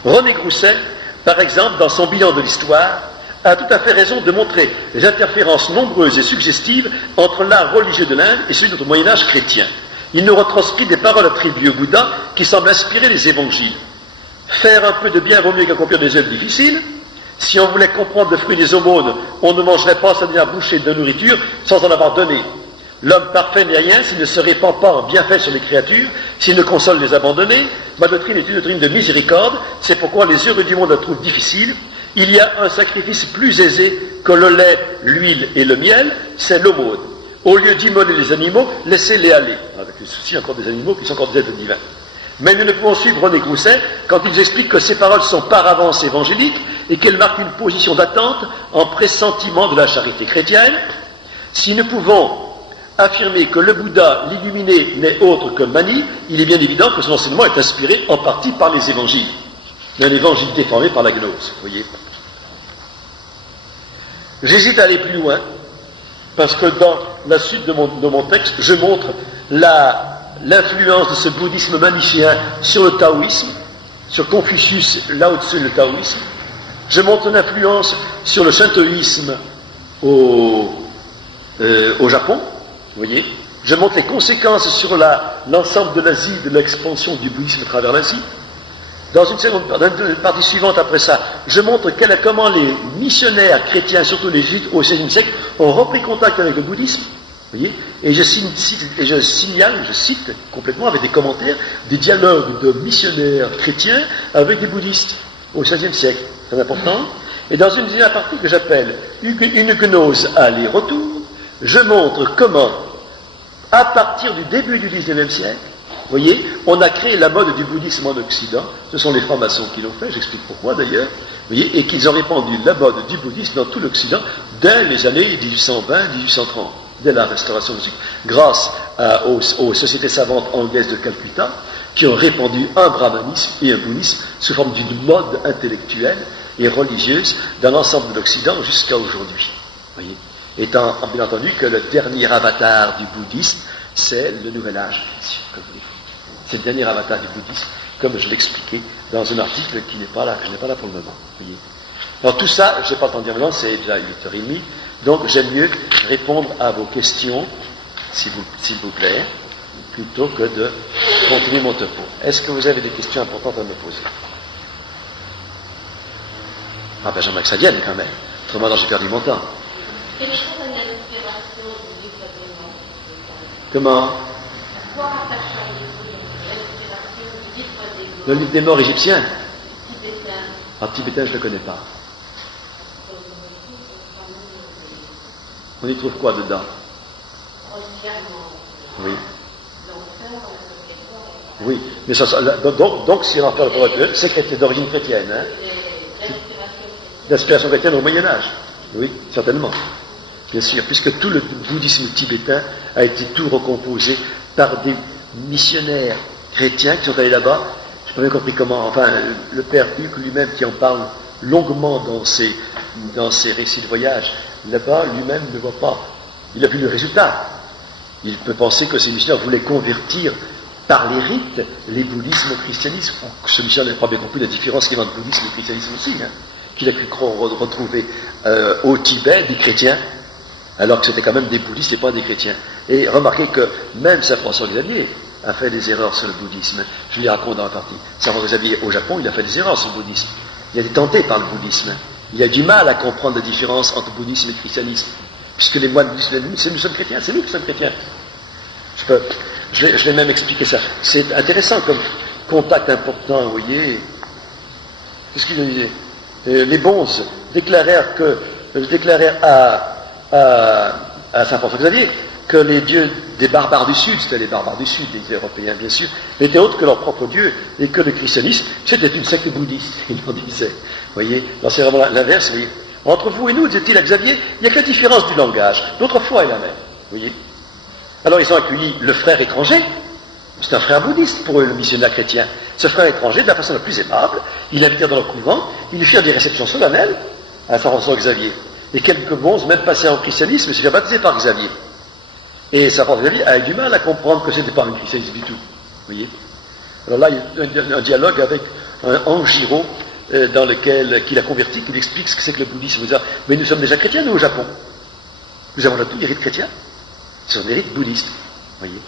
René Grousset, par exemple, dans son bilan de l'histoire, a tout à fait raison de montrer les interférences nombreuses et suggestives entre l'art religieux de l'Inde et celui de notre Moyen-Âge chrétien. Il nous retranscrit des paroles attribuées au Bouddha qui semblent inspirer les évangiles. Faire un peu de bien vaut mieux qu'accomplir des œuvres difficiles. Si on voulait comprendre le fruit des aumônes, on ne mangerait pas sa dernière bouchée de nourriture sans en avoir donné. L'homme parfait n'est rien s'il ne se répand pas en bienfait sur les créatures, s'il ne console les abandonnés. Ma doctrine est une doctrine de miséricorde, c'est pourquoi les heureux du monde la trouvent difficile. Il y a un sacrifice plus aisé que le lait, l'huile et le miel, c'est l'aumône. Au lieu d'immoler les animaux, laissez-les aller. Avec le souci encore des animaux qui sont encore des êtres divins. Mais nous ne pouvons suivre René Grousset quand ils expliquent que ces paroles sont par avance évangéliques et qu'elles marquent une position d'attente en pressentiment de la charité chrétienne. Si nous pouvons affirmer que le Bouddha, l'illuminé, n'est autre que Mani, il est bien évident que son enseignement est inspiré en partie par les évangiles. Un évangile déformé par la gnose, vous voyez. J'hésite à aller plus loin, parce que dans la suite de mon texte, je montre l'influence de ce bouddhisme manichéen sur le taoïsme, sur Confucius, Lao Tzu et le taoïsme. Je montre l'influence sur le shintoïsme au Japon, vous voyez. Je montre les conséquences sur l'ensemble de l'Asie, de l'expansion du bouddhisme à travers l'Asie. Dans une partie suivante, après ça, je montre comment les missionnaires chrétiens, surtout les jésuites au XVIe siècle, ont repris contact avec le bouddhisme. Vous voyez, et je cite complètement avec des commentaires des dialogues de missionnaires chrétiens avec des bouddhistes au XVIe siècle. Très important. Et dans une deuxième partie que j'appelle une gnose aller-retour, je montre comment, à partir du début du XIXe siècle, vous voyez, on a créé la mode du bouddhisme en Occident. Ce sont les francs-maçons qui l'ont fait, j'explique pourquoi d'ailleurs. Vous voyez, et qu'ils ont répandu la mode du bouddhisme dans tout l'Occident dès les années 1820-1830, dès la Restauration musique, grâce aux sociétés savantes anglaises de Calcutta, qui ont répandu un brahmanisme et un bouddhisme sous forme d'une mode intellectuelle et religieuse dans l'ensemble de l'Occident jusqu'à aujourd'hui. Vous voyez, étant bien entendu que le dernier avatar du bouddhisme, c'est le nouvel âge, c'est le dernier avatar du bouddhisme, comme je l'expliquais dans un article qui n'est pas là, que je n'ai pas là pour le moment. Voyez. Alors tout ça, je n'ai pas le temps de dire maintenant, c'est déjà 8h30, donc j'aime mieux répondre à vos questions, s'il vous plaît, plutôt que de continuer mon topo. Est-ce que vous avez des questions importantes à me poser? Ah ben j'aimerais que ça vienne quand même, autrement j'ai perdu mon temps. Quelle est l'inspiration du livre des morts? Comment? À quoi rattache l'inspiration du livre des morts? Le livre des morts égyptien? Tibétain. Ah, tibétain, je ne le connais pas. On y trouve quoi dedans? Oui. Oui, mais ça, donc si l'enfer de la c'est d'origine chrétienne, hein? D'inspiration chrétienne au Moyen-Âge. Oui, certainement. Bien sûr, puisque tout le bouddhisme tibétain a été tout recomposé par des missionnaires chrétiens qui sont allés là-bas. Je n'ai pas bien compris comment. Enfin, le père Huck lui-même qui en parle longuement dans ses récits de voyage, là-bas, lui-même ne voit pas. Il n'a plus le résultat. Il peut penser que ces missionnaires voulaient convertir par les rites les bouddhismes au christianisme. Ce missionnaire n'a pas bien compris la différence qu'il y a entre le bouddhisme et le christianisme aussi, hein, qu'il a pu retrouver au Tibet des chrétiens, alors que c'était quand même des bouddhistes et pas des chrétiens. Et remarquez que même Saint François Xavier a fait des erreurs sur le bouddhisme. Je lui raconte dans la partie. Saint François Xavier au Japon, il a fait des erreurs sur le bouddhisme. Il a été tenté par le bouddhisme. Il a du mal à comprendre la différence entre bouddhisme et christianisme. Puisque les moines bouddhistes, c'est nous sommes chrétiens, c'est nous qui sommes chrétiens. Je l'ai même expliqué ça. C'est intéressant comme contact important, vous voyez. Qu'est-ce qu'il disait? Les bonzes déclarèrent à Saint François Xavier que les dieux des barbares du Sud, c'était les barbares du Sud, les Européens bien sûr, n'étaient autres que leur propre Dieu, et que le christianisme, c'était une secte bouddhiste, il en disait. Vous voyez, c'est vraiment l'inverse, vous voyez. Entre vous et nous, disait-il à Xavier, il n'y a que la différence du langage. Notre foi est la même. Vous voyez. Alors ils ont accueilli le frère étranger. C'est un frère bouddhiste pour eux, le missionnaire chrétien. Ce frère étranger, de la façon la plus aimable, ils l'invitèrent dans leur couvent, ils lui firent des réceptions solennelles à Saint François Xavier. Et quelques bons, même passés en christianisme, se firent baptiser par Xavier. Et Saint François Xavier a eu du mal à comprendre que ce n'était pas un christianisme du tout. Vous voyez. Alors là, il y a un dialogue avec un Angiro dans lequel qu'il a converti, qu'il explique ce que c'est que le bouddhisme. Mais nous sommes déjà chrétiens, nous, au Japon. Nous avons là tous les rites chrétiens. Ce sont des rites bouddhistes. Voyez.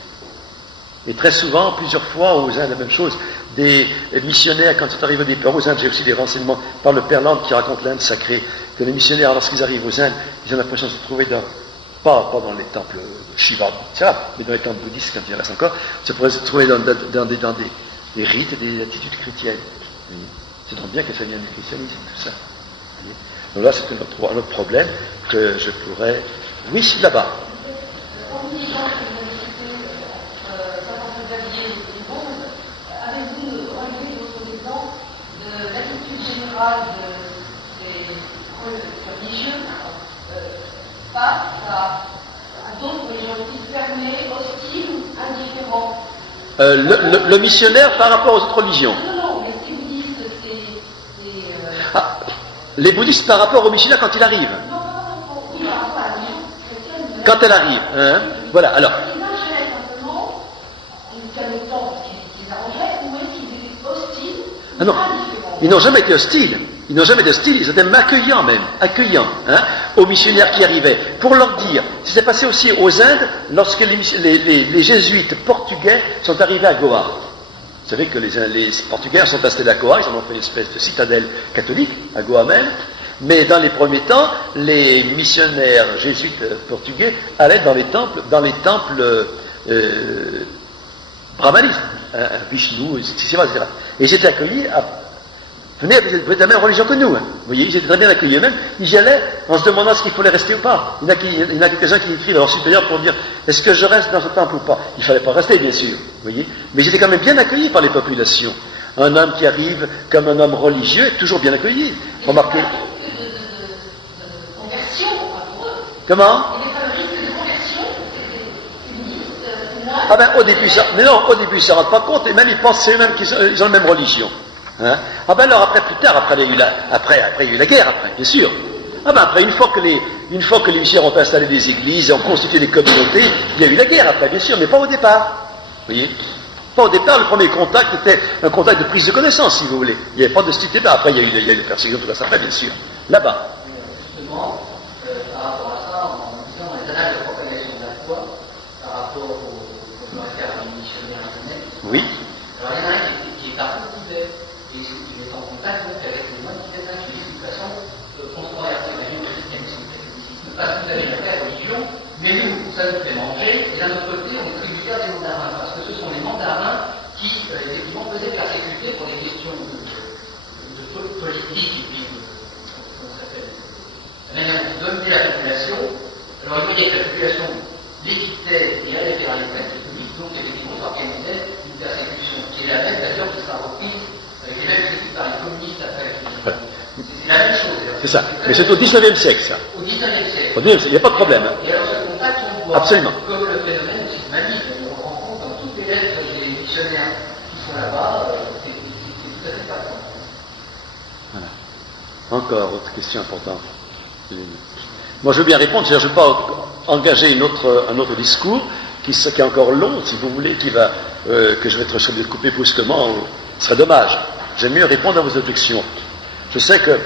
Et très souvent, plusieurs fois, aux Indes, la même chose, des missionnaires, quand ils arrivent au départ aux Indes, j'ai aussi des renseignements par le Père Land qui raconte l'Inde sacrée, que les missionnaires, lorsqu'ils arrivent aux Indes, ils ont l'impression de se trouver pas dans les temples Shiva, etc., mais dans les temples bouddhistes, quand il y en reste encore, se pourrait se trouver dans des rites et des attitudes chrétiennes. C'est donc bien que ça vienne du christianisme, tout ça. Donc là, c'est un autre problème que je pourrais... Oui, là-bas. Avez-vous relevé d'autres exemples de l'attitude générale des religieux face à d'autres religions fermées, hostiles, indifférents? Le missionnaire par rapport aux autres religions. Non, mais si vous dites que c'est... Les bouddhistes par rapport aux missionnaires quand il arrive. Non, oui, par rapport à la religion chrétienne. Quand elle arrive. Hein? Voilà, alors. Ils agissaient simplement en permettant ce qu'ils arrangeaient, ou est-ce qu'ils étaient hostiles, Ah non, indifférents? ils n'ont jamais été hostiles. Ils n'ont jamais été hostiles, ils étaient même accueillants, hein, aux missionnaires qui arrivaient. Pour leur dire, c'est passé aussi aux Indes, lorsque les jésuites portugais sont arrivés à Goa. Vous savez que les Portugais sont installés à Goa, ils en ont fait une espèce de citadelle catholique, à Goa même, mais dans les premiers temps, les missionnaires jésuites portugais allaient dans les temples brahmanistes, Vishnu, etc. Et ils étaient accueillis venez, vous êtes de la même religion que nous. Hein. Vous voyez, ils étaient très bien accueillis eux-mêmes. Ils y allaient en se demandant ce qu'il fallait rester ou pas. Il y en a quelques-uns qui écrivent à leur supérieur pour dire est-ce que je reste dans ce temple ou pas? Il ne fallait pas rester, bien sûr. Vous voyez, mais ils étaient quand même bien accueillis par les populations. Un homme qui arrive comme un homme religieux est toujours bien accueilli. Remarquez. De conversion pour eux. Comment? Il n'y a pas de risque de conversion, c'est moins. Ah ben au début ça ne rend pas compte, et même ils pensent eux-mêmes qu'ils ont la même religion. Hein? Ah ben alors après il y a eu la guerre après, bien sûr. Ah ben après une fois que les missionnaires ont installé des églises, ont constitué des communautés, il y a eu la guerre après, bien sûr, mais pas au départ. Vous voyez? Pas au départ, le premier contact était un contact de prise de connaissance, si vous voulez. Il n'y avait pas d'hostilité. Après il y a eu les persécutions, tout ça après, bien sûr. Là-bas. Justement, par rapport à ça, en disant les annales de propagation de la foi, par rapport au caractère missionnaire internet. Oui. Alors il y en a un qui est partout ouvert, et il est en contact donc avec les moines tibétains qui disent de toute façon, on se convertit à la christianisme, le catholicisme, parce que vous avez la vraie religion, mais nous, ça nous fait manger, et d'un autre côté, on est tributaire des mandarins, parce que ce sont les mandarins qui, effectivement, faisaient persécuter pour des questions de politique, et puis, comment ça s'appelle, la manière de dominer la population. Alors, il voyait que la population les quittait et allait vers les places publiques, donc, effectivement, s'organisait une persécution, qui est la même, d'ailleurs, qui sera reprise avec les mêmes critiques par les communistes après. C'est la même chose. C'est ça. Mais c'est au 19e siècle, ça. Au 19e siècle. Au 19e siècle, il n'y a pas de problème. Et alors, ce contact, on voit, absolument, comme le phénomène sismanique, on le rencontre dans toutes les lettres des missionnaires qui sont là-bas, c'est tout à fait patent. Voilà. Encore autre question importante. Moi, je veux bien répondre, c'est-à-dire je ne veux pas engager un autre discours qui est encore long, si vous voulez, que je vais être coupé brusquement, ce serait dommage. J'aime mieux répondre à vos objections. Je sais que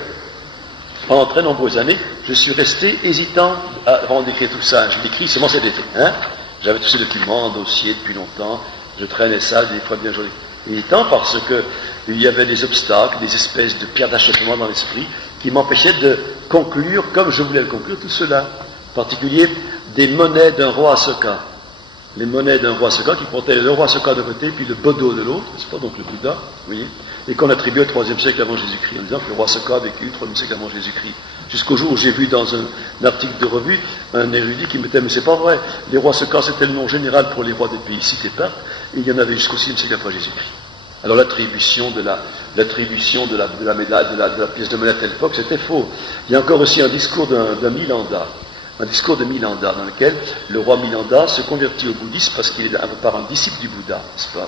pendant très nombreuses années, je suis resté hésitant avant d'écrire tout ça. Je l'écris seulement cet été. Hein. J'avais tous ces documents, dossiers depuis longtemps. Je traînais ça des fois bien joli. Hésitant parce qu'il y avait des obstacles, des espèces de pierres d'achoppement dans l'esprit qui m'empêchaient de conclure comme je voulais le conclure tout cela. En particulier des monnaies d'un roi Asoka. Les monnaies d'un roi Asoka qui portaient le roi Asoka d'un côté puis le Bodo de l'autre, c'est pas donc le Bouddha, vous voyez, et qu'on attribuait au IIIe siècle avant Jésus-Christ, en disant que le roi Asoka a vécu au IIIe siècle avant Jésus-Christ. Jusqu'au jour où j'ai vu dans un article de revue un érudit qui me disait mais c'est pas vrai, les rois Asoka c'était le nom général pour les rois des pays cités pas, et il y en avait jusqu'au IVe siècle après Jésus-Christ. Alors l'attribution de la pièce de monnaie à telle époque, c'était faux. Il y a encore aussi un discours d'un Milanda. Un discours de Milanda dans lequel le roi Milanda se convertit au bouddhisme parce qu'il est par un disciple du Bouddha, n'est-ce pas?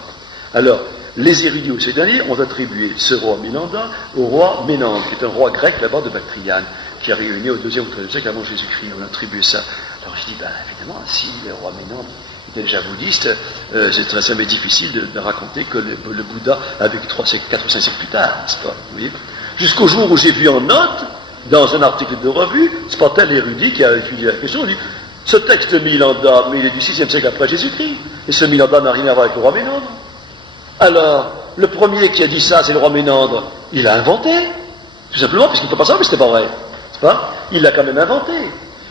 Alors, les érudits ces derniers ont attribué ce roi Milanda au roi Ménandre, qui est un roi grec là-bas de Bactriane, qui a réuni au IIe ou IIIe siècle avant Jésus-Christ. On a attribué ça. Alors je dis, évidemment, si le roi Ménandre était déjà bouddhiste, ça m'est difficile de raconter que le Bouddha a vécu 4 ou 5 siècles plus tard, n'est-ce pas? Vous voyez? Jusqu'au jour où j'ai vu en note, dans un article de revue, c'est pas tel érudit qui a étudié la question, il dit, ce texte de Milanda, mais il est du 6e siècle après Jésus-Christ, et ce Milanda n'a rien à voir avec le roi Ménandre. Alors, le premier qui a dit ça, c'est le roi Ménandre, il a inventé, tout simplement, parce qu'il ne peut pas savoir, mais c'était pas vrai. C'est pas? Il l'a quand même inventé.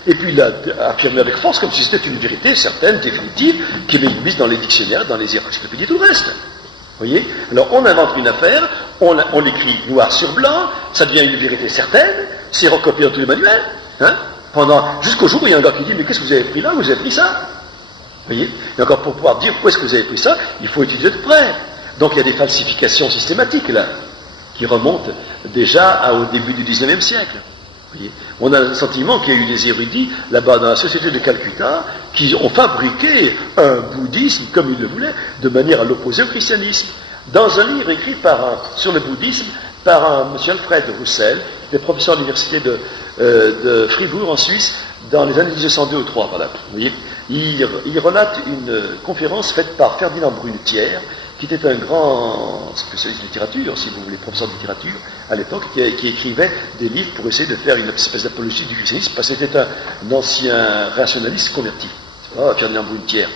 Et puis il a affirmé avec force, comme si c'était une vérité certaine, définitive, qui est mise dans les dictionnaires, dans les encyclopédies, tout le reste. Vous voyez? Alors on invente une affaire, on l'écrit noir sur blanc, ça devient une vérité certaine, c'est recopié dans tous les manuels, hein, jusqu'au jour où il y a un gars qui dit, mais qu'est-ce que vous avez pris là, vous avez pris ça? Vous voyez? Et encore pour pouvoir dire où est-ce que vous avez pris ça, il faut étudier de près. Donc il y a des falsifications systématiques là, qui remontent déjà au début du 19e siècle. Vous voyez, on a le sentiment qu'il y a eu des érudits là-bas dans la société de Calcutta qui ont fabriqué un bouddhisme comme ils le voulaient, de manière à l'opposer au christianisme. Dans un livre écrit sur le bouddhisme par un monsieur Alfred Roussel, qui était professeur à l'université de Fribourg en Suisse, dans les années 1902 ou 3, voilà. Vous voyez, il relate une conférence faite par Ferdinand Brunetière, qui était un grand spécialiste de littérature, si vous voulez, professeur de littérature à l'époque, qui écrivait des livres pour essayer de faire une espèce d'apologie du christianisme, parce que c'était un ancien rationaliste converti, Ferdinand Brunetière.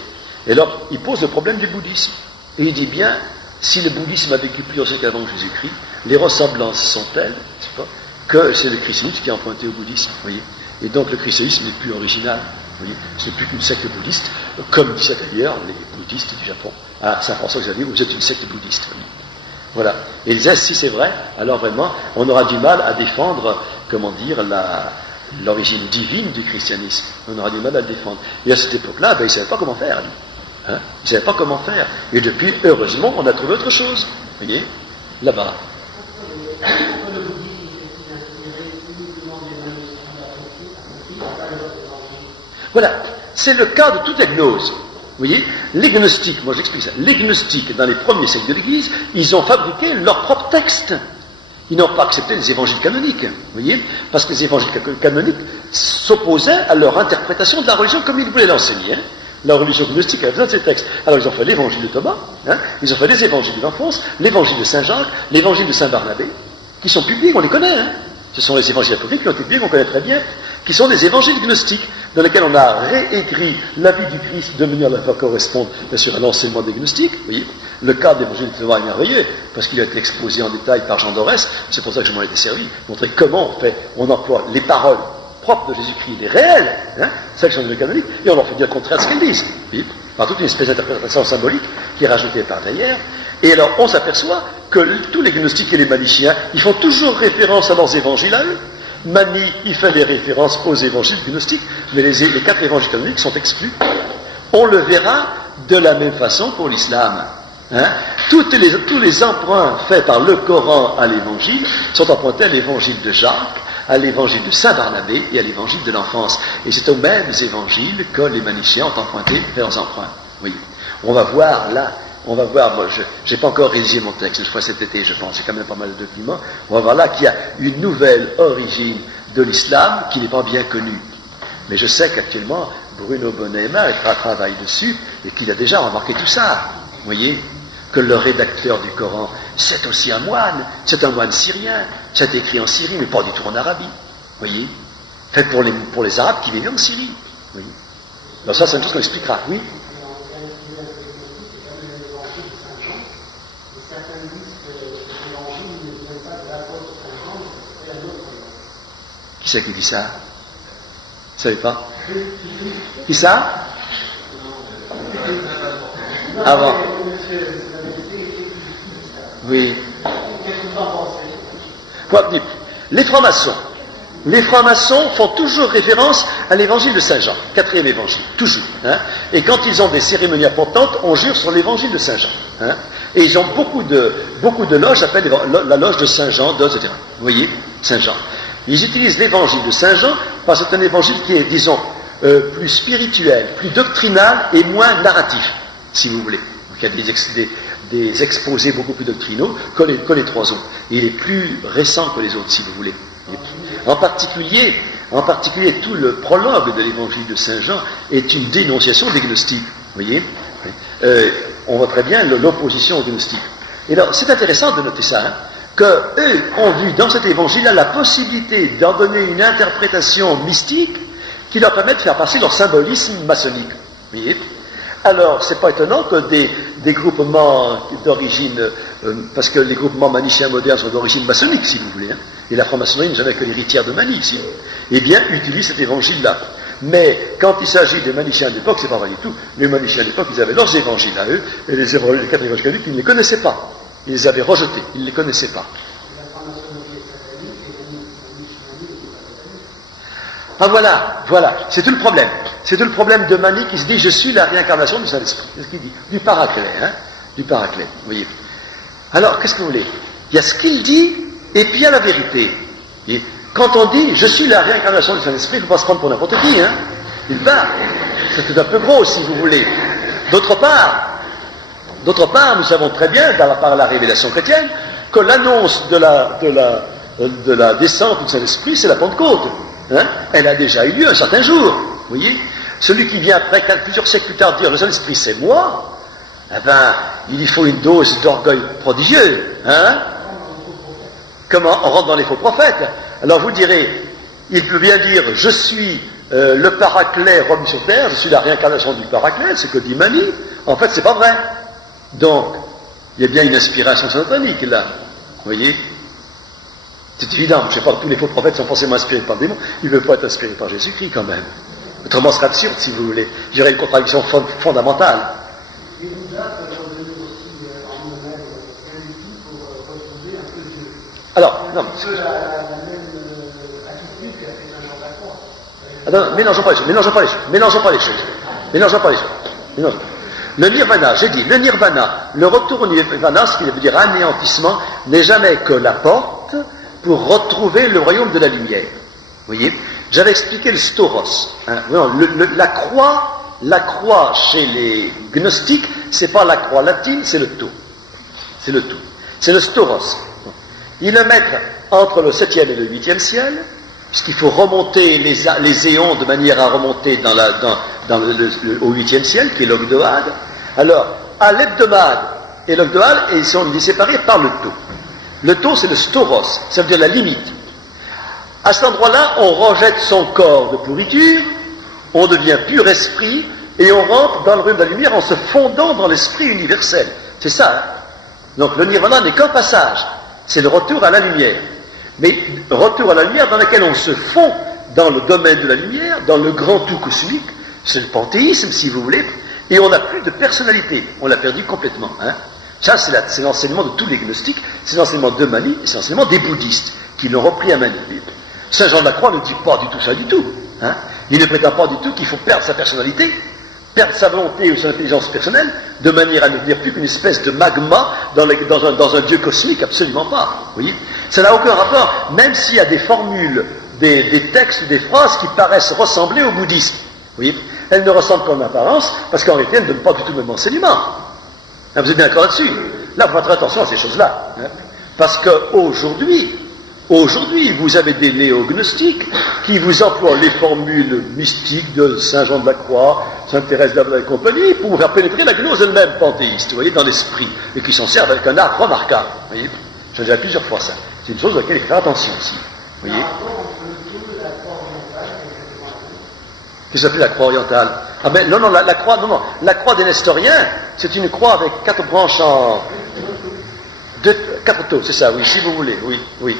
Et alors, il pose le problème du bouddhisme. Et il dit bien, si le bouddhisme a vécu plusieurs siècles avant Jésus-Christ, les ressemblances sont telles, que c'est le christianisme qui a emprunté au bouddhisme, vous voyez. Et donc le christianisme n'est plus original, vous voyez. Ce n'est plus qu'une secte bouddhiste, comme disaient d'ailleurs les bouddhistes du Japon. À Saint-François-Xavier, vous êtes une secte bouddhiste. Voilà. Et ils disaient, si c'est vrai, alors vraiment, on aura du mal à défendre, comment dire, l'origine divine du christianisme. On aura du mal à le défendre. Et à cette époque-là, ils ne savaient pas comment faire. Hein? Ils ne savaient pas comment faire. Et depuis, heureusement, on a trouvé autre chose. Vous voyez, là-bas. Voilà. C'est le cas de toute la gnose. Vous voyez, les gnostiques, moi j'explique ça, les gnostiques, dans les premiers siècles de l'Église, ils ont fabriqué leur propre texte. Ils n'ont pas accepté les évangiles canoniques, vous voyez, parce que les évangiles canoniques s'opposaient à leur interprétation de la religion comme ils voulaient l'enseigner. Hein. La religion gnostique avait besoin de ces textes. Alors ils ont fait l'évangile de Thomas, hein, ils ont fait les évangiles d'Alphonse, l'évangile de Saint-Jacques, l'évangile de Saint-Barnabé, qui sont publics, on les connaît. Hein. Ce sont les évangiles apocryphes qui ont été publiés, qu'on connaît très bien, qui sont des évangiles gnostiques, dans lesquels on a réécrit la vie du Christ de manière à la faire correspondre, bien sûr, à l'enseignement des gnostiques. Vous voyez, le cas de l'évangile de Thomas est merveilleux, parce qu'il a été exposé en détail par Jean d'Orès, c'est pour ça que je m'en étais servi, montrer comment on emploie les paroles propres de Jésus-Christ, les réelles, hein, celles qui sont des canoniques, et on leur fait dire le contraire de ce qu'ils disent. Vous voyez, par toute une espèce d'interprétation symbolique qui est rajoutée par derrière. Et alors, on s'aperçoit que tous les gnostiques et les maniciens, ils font toujours référence à leurs évangiles à eux. Mani, il fait des références aux évangiles gnostiques, mais les 4 évangiles canoniques sont exclus. On le verra de la même façon pour l'islam. Hein. Tous les emprunts faits par le Coran à l'évangile sont empruntés à l'évangile de Jacques, à l'évangile de Saint-Barnabé et à l'évangile de l'enfance. Et c'est aux mêmes évangiles que les maniciens ont emprunté leurs emprunts. Oui. On va voir là. On va voir, moi, je n'ai pas encore rédigé mon texte, je ferai cet été, je pense, c'est quand même pas mal de documents. On va voir là qu'il y a une nouvelle origine de l'islam qui n'est pas bien connue. Mais je sais qu'actuellement, Bruno Bonema travaille dessus et qu'il a déjà remarqué tout ça. Vous voyez, que le rédacteur du Coran, c'est aussi un moine, c'est un moine syrien, c'est écrit en Syrie, mais pas du tout en Arabie. Vous voyez, fait pour les Arabes qui vivaient en Syrie. Vous voyez. Alors ça, c'est une chose qu'on expliquera, oui. Qui c'est qui dit ça? Vous ne savez pas? Qui ça? Avant. Oui. Les francs-maçons font toujours référence à l'évangile de Saint-Jean, 4e évangile, toujours. Hein. Et quand ils ont des cérémonies importantes, on jure sur l'évangile de Saint-Jean. Hein. Et ils ont beaucoup de loges, ça s'appelle la loge de Saint-Jean, etc. Vous voyez, Saint-Jean. Ils utilisent l'évangile de Saint-Jean parce que c'est un évangile qui est, disons, plus spirituel, plus doctrinal et moins narratif, si vous voulez. Donc il y a des exposés beaucoup plus doctrinaux que les 3 autres. Et il est plus récent que les autres, si vous voulez. En particulier, tout le prologue de l'évangile de Saint-Jean est une dénonciation des gnostiques. Vous voyez, on voit très bien l'opposition aux gnostiques. Et alors, c'est intéressant de noter ça, hein, qu'eux ont vu dans cet évangile-là la possibilité d'en donner une interprétation mystique qui leur permet de faire passer leur symbolisme maçonnique. Vous voyez ? Alors, c'est pas étonnant que des groupements d'origine, parce que les groupements manichéens modernes sont d'origine maçonnique, si vous voulez, hein, et la franc-maçonnerie n'est jamais que l'héritière de Mani, ici, eh bien, utilisent cet évangile-là. Mais quand il s'agit des manichéens de l'époque, c'est pas vrai du tout. Les manichéens de l'époque, ils avaient leurs évangiles à eux, et les quatre évangiles catholiques, ils ne les connaissaient pas. Ils les avaient rejetés, ils ne les connaissaient pas. Ah voilà, c'est tout le problème. C'est tout le problème de Mani qui se dit, je suis la réincarnation du Saint-Esprit. C'est ce qu'il dit. Du Paraclet, hein. Du Paraclet, vous voyez. Alors, qu'est-ce que vous voulez? Il y a ce qu'il dit, et puis il y a la vérité. Et quand on dit, je suis la réincarnation du Saint-Esprit, il ne faut pas se prendre pour n'importe qui, hein. Il va. C'est tout un peu gros, si vous voulez. D'autre part, nous savons très bien, par la révélation chrétienne, que l'annonce de la descente du Saint-Esprit, c'est la Pentecôte. Hein? Elle a déjà eu lieu un certain jour. Vous voyez? Celui qui vient après, plusieurs siècles plus tard, dire le Saint-Esprit c'est moi, eh ben, il faut une dose d'orgueil prodigieux. Hein? Comment on rentre dans les faux prophètes? Alors vous direz, il peut bien dire je suis le Paraclet revenu sur terre, je suis la réincarnation du Paraclet, c'est que dit Mani. En fait, c'est pas vrai. Donc, il y a bien une inspiration satanique là. Vous voyez? C'est évident, je ne sais pas, tous les faux prophètes sont forcément inspirés par des démons, ils ne veulent pas être inspirés par Jésus-Christ quand même. Autrement, ce serait absurde si vous voulez. Il y aurait une contradiction fondamentale. Et vous êtes revenu aussi en nous-mêmes pour retrouver un peu Dieu. Alors, non, c'est un peu la même attitude qu'a fait Saint Jean d'Acroix. attends, mélangeons pas les choses. Le nirvana, j'ai dit, le retour au nirvana, ce qui veut dire anéantissement, n'est jamais que la porte pour retrouver le royaume de la lumière. Vous voyez? J'avais expliqué le stauros. Hein. La croix chez les gnostiques, c'est pas la croix latine, c'est le tout. C'est le tout. C'est le stauros. Ils le mettent entre le 7e et le 8e ciel, puisqu'il faut remonter les éons de manière à remonter au 8e ciel, qui est l'ogdoade. Alors, à l'hebdomade et l'ogdoade, ils sont séparés par le tau. Le tau, c'est le stauros, ça veut dire la limite. À cet endroit-là, on rejette son corps de pourriture, on devient pur esprit, et on rentre dans le royaume de la lumière en se fondant dans l'esprit universel. C'est ça, hein? Donc le nirvana n'est qu'un passage, c'est le retour à la lumière. Mais retour à la lumière dans lequel on se fond dans le domaine de la lumière, dans le grand tout cosmique, c'est le panthéisme, si vous voulez, et on n'a plus de personnalité, on l'a perdu complètement. Hein? Ça, c'est l'enseignement de tous les gnostiques, c'est l'enseignement de Mani, et c'est l'enseignement des bouddhistes, qui l'ont repris à Mani. Saint Jean de la Croix ne dit pas du tout ça du tout. Hein? Il ne prétend pas du tout qu'il faut perdre sa personnalité, perdre sa volonté ou son intelligence personnelle, de manière à ne devenir plus qu'une espèce de magma dans un Dieu cosmique, absolument pas. Vous voyez? Ça n'a aucun rapport, même s'il y a des formules, des textes, des phrases qui paraissent ressembler au bouddhisme. Vous voyez? Elles ne ressemblent qu'en apparence, parce qu'en réalité, elles ne donnent pas du tout le même enseignement. Hein, vous êtes bien d'accord là-dessus? Là, il faut faire attention à ces choses-là. Hein? Parce qu'aujourd'hui, vous avez des néognostiques qui vous emploient les formules mystiques de Saint Jean de la Croix, Sainte Thérèse d'Avila et compagnie pour vous faire pénétrer la gnose elle-même panthéiste, vous voyez, dans l'esprit, et qui s'en servent avec un art remarquable. Vous voyez, j'ai déjà plusieurs fois ça. C'est une chose à laquelle il faut faire attention aussi. Vous voyez? Qu'est-ce que ça fait la croix orientale? Ah ben non, la croix des Nestoriens, c'est une croix avec 4 branches quatre taux, c'est ça, oui, si vous voulez, oui.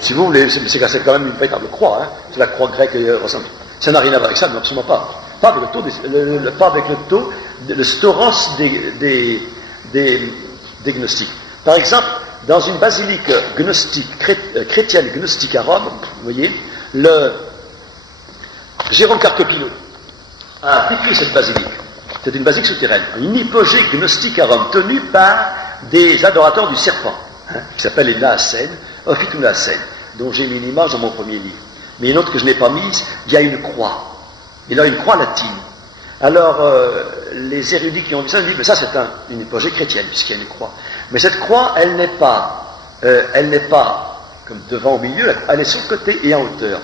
Si vous voulez, c'est quand même une véritable croix, hein. C'est la croix grecque ressemble. Ça n'a rien à voir avec ça, non, absolument pas. Pas avec le taux, le stauros des gnostiques. Par exemple, dans une basilique gnostique, chrétienne gnostique à Rome, vous voyez, Jérôme Carcopino a écrit cette basilique. C'est une basilique souterraine, une hypogée gnostique à Rome, tenue par des adorateurs du serpent, hein, qui s'appellent les Naasènes, Ophitunacènes, dont j'ai mis une image dans mon premier livre. Mais une autre que je n'ai pas mise, il y a une croix. Il a une croix latine. Alors, les érudits qui ont vu ça disent, mais ça c'est une hypogée chrétienne, puisqu'il y a une croix. Mais cette croix, elle n'est pas comme devant au milieu, elle est sur le côté et en hauteur.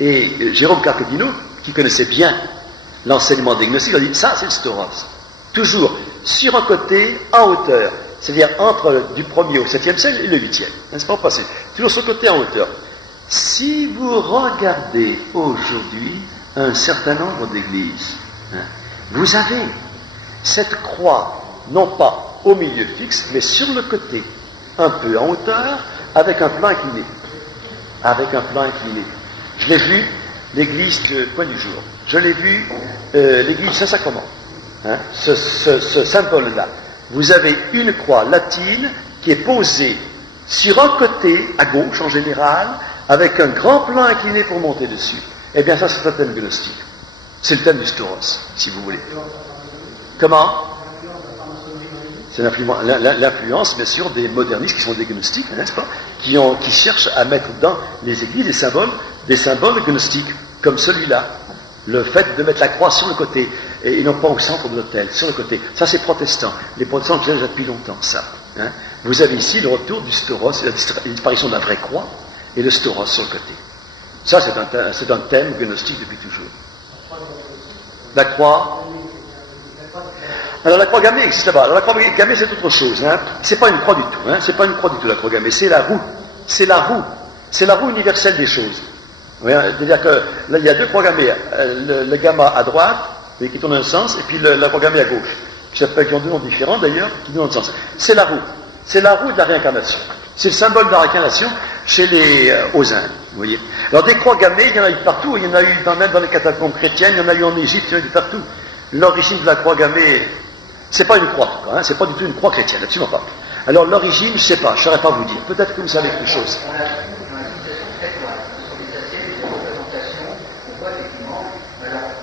Et Jérôme Carcopino, qui connaissait bien l'enseignement des gnostiques, a dit, ça c'est le stauros. Toujours sur un côté, en hauteur. c'est-à-dire entre du 1er au 7e siècle et le 8e. N'est-ce pas passé? Toujours sur le côté en hauteur. Si vous regardez aujourd'hui un certain nombre d'églises, vous avez cette croix, non pas au milieu fixe, mais sur le côté, un peu en hauteur, avec un plan incliné. Avec un plan incliné. Je l'ai vu, l'église de Point du Jour. Je l'ai vu, l'église Saint-Sacrement. Ce symbole-là. Vous avez une croix latine qui est posée sur un côté, à gauche en général, avec un grand plan incliné pour monter dessus. Eh bien, ça, c'est un thème gnostique. C'est le thème du Stauros, si vous voulez. Comment? C'est l'influence, bien sûr, des modernistes qui sont des gnostiques, n'est-ce pas, qui cherchent à mettre dans les églises des symboles gnostiques, comme celui-là. Le fait de mettre la croix sur le côté, et non pas au centre de l'autel, sur le côté. Ça, c'est protestant. Les protestants le faisaient déjà depuis longtemps, ça. Vous avez ici le retour du Stauros, la disparition de la vraie croix, et le Stauros sur le côté. Ça, c'est un thème gnostique depuis toujours. La croix. Alors la croix gammée existe là-bas. Alors la croix gammée, c'est autre chose. C'est pas une croix du tout. C'est pas une croix du tout, la croix gammée. C'est la roue. C'est la roue. C'est la roue universelle des choses. C'est-à-dire que là, il y a deux croix gammées. Le gamma à droite, qui tourne dans un sens, et puis la croix gammée à gauche. Qui ont deux noms différents d'ailleurs, qui tournent dans un sens. C'est la roue. C'est la roue de la réincarnation. C'est le symbole de la réincarnation chez aux Indes. Vous voyez. Alors des croix gammées, il y en a eu partout. Il y en a eu même dans les catacombes chrétiennes, il y en a eu en Égypte, il y en a eu partout. L'origine de la croix gammée, c'est pas une croix, en tout cas, c'est pas du tout une croix chrétienne, absolument pas. Alors l'origine, je sais pas, je saurais pas vous dire. Peut-être que vous savez quelque chose. On a vu dans la civilisation très loin, sur les assiettes et les représentations, on voit effectivement, alors,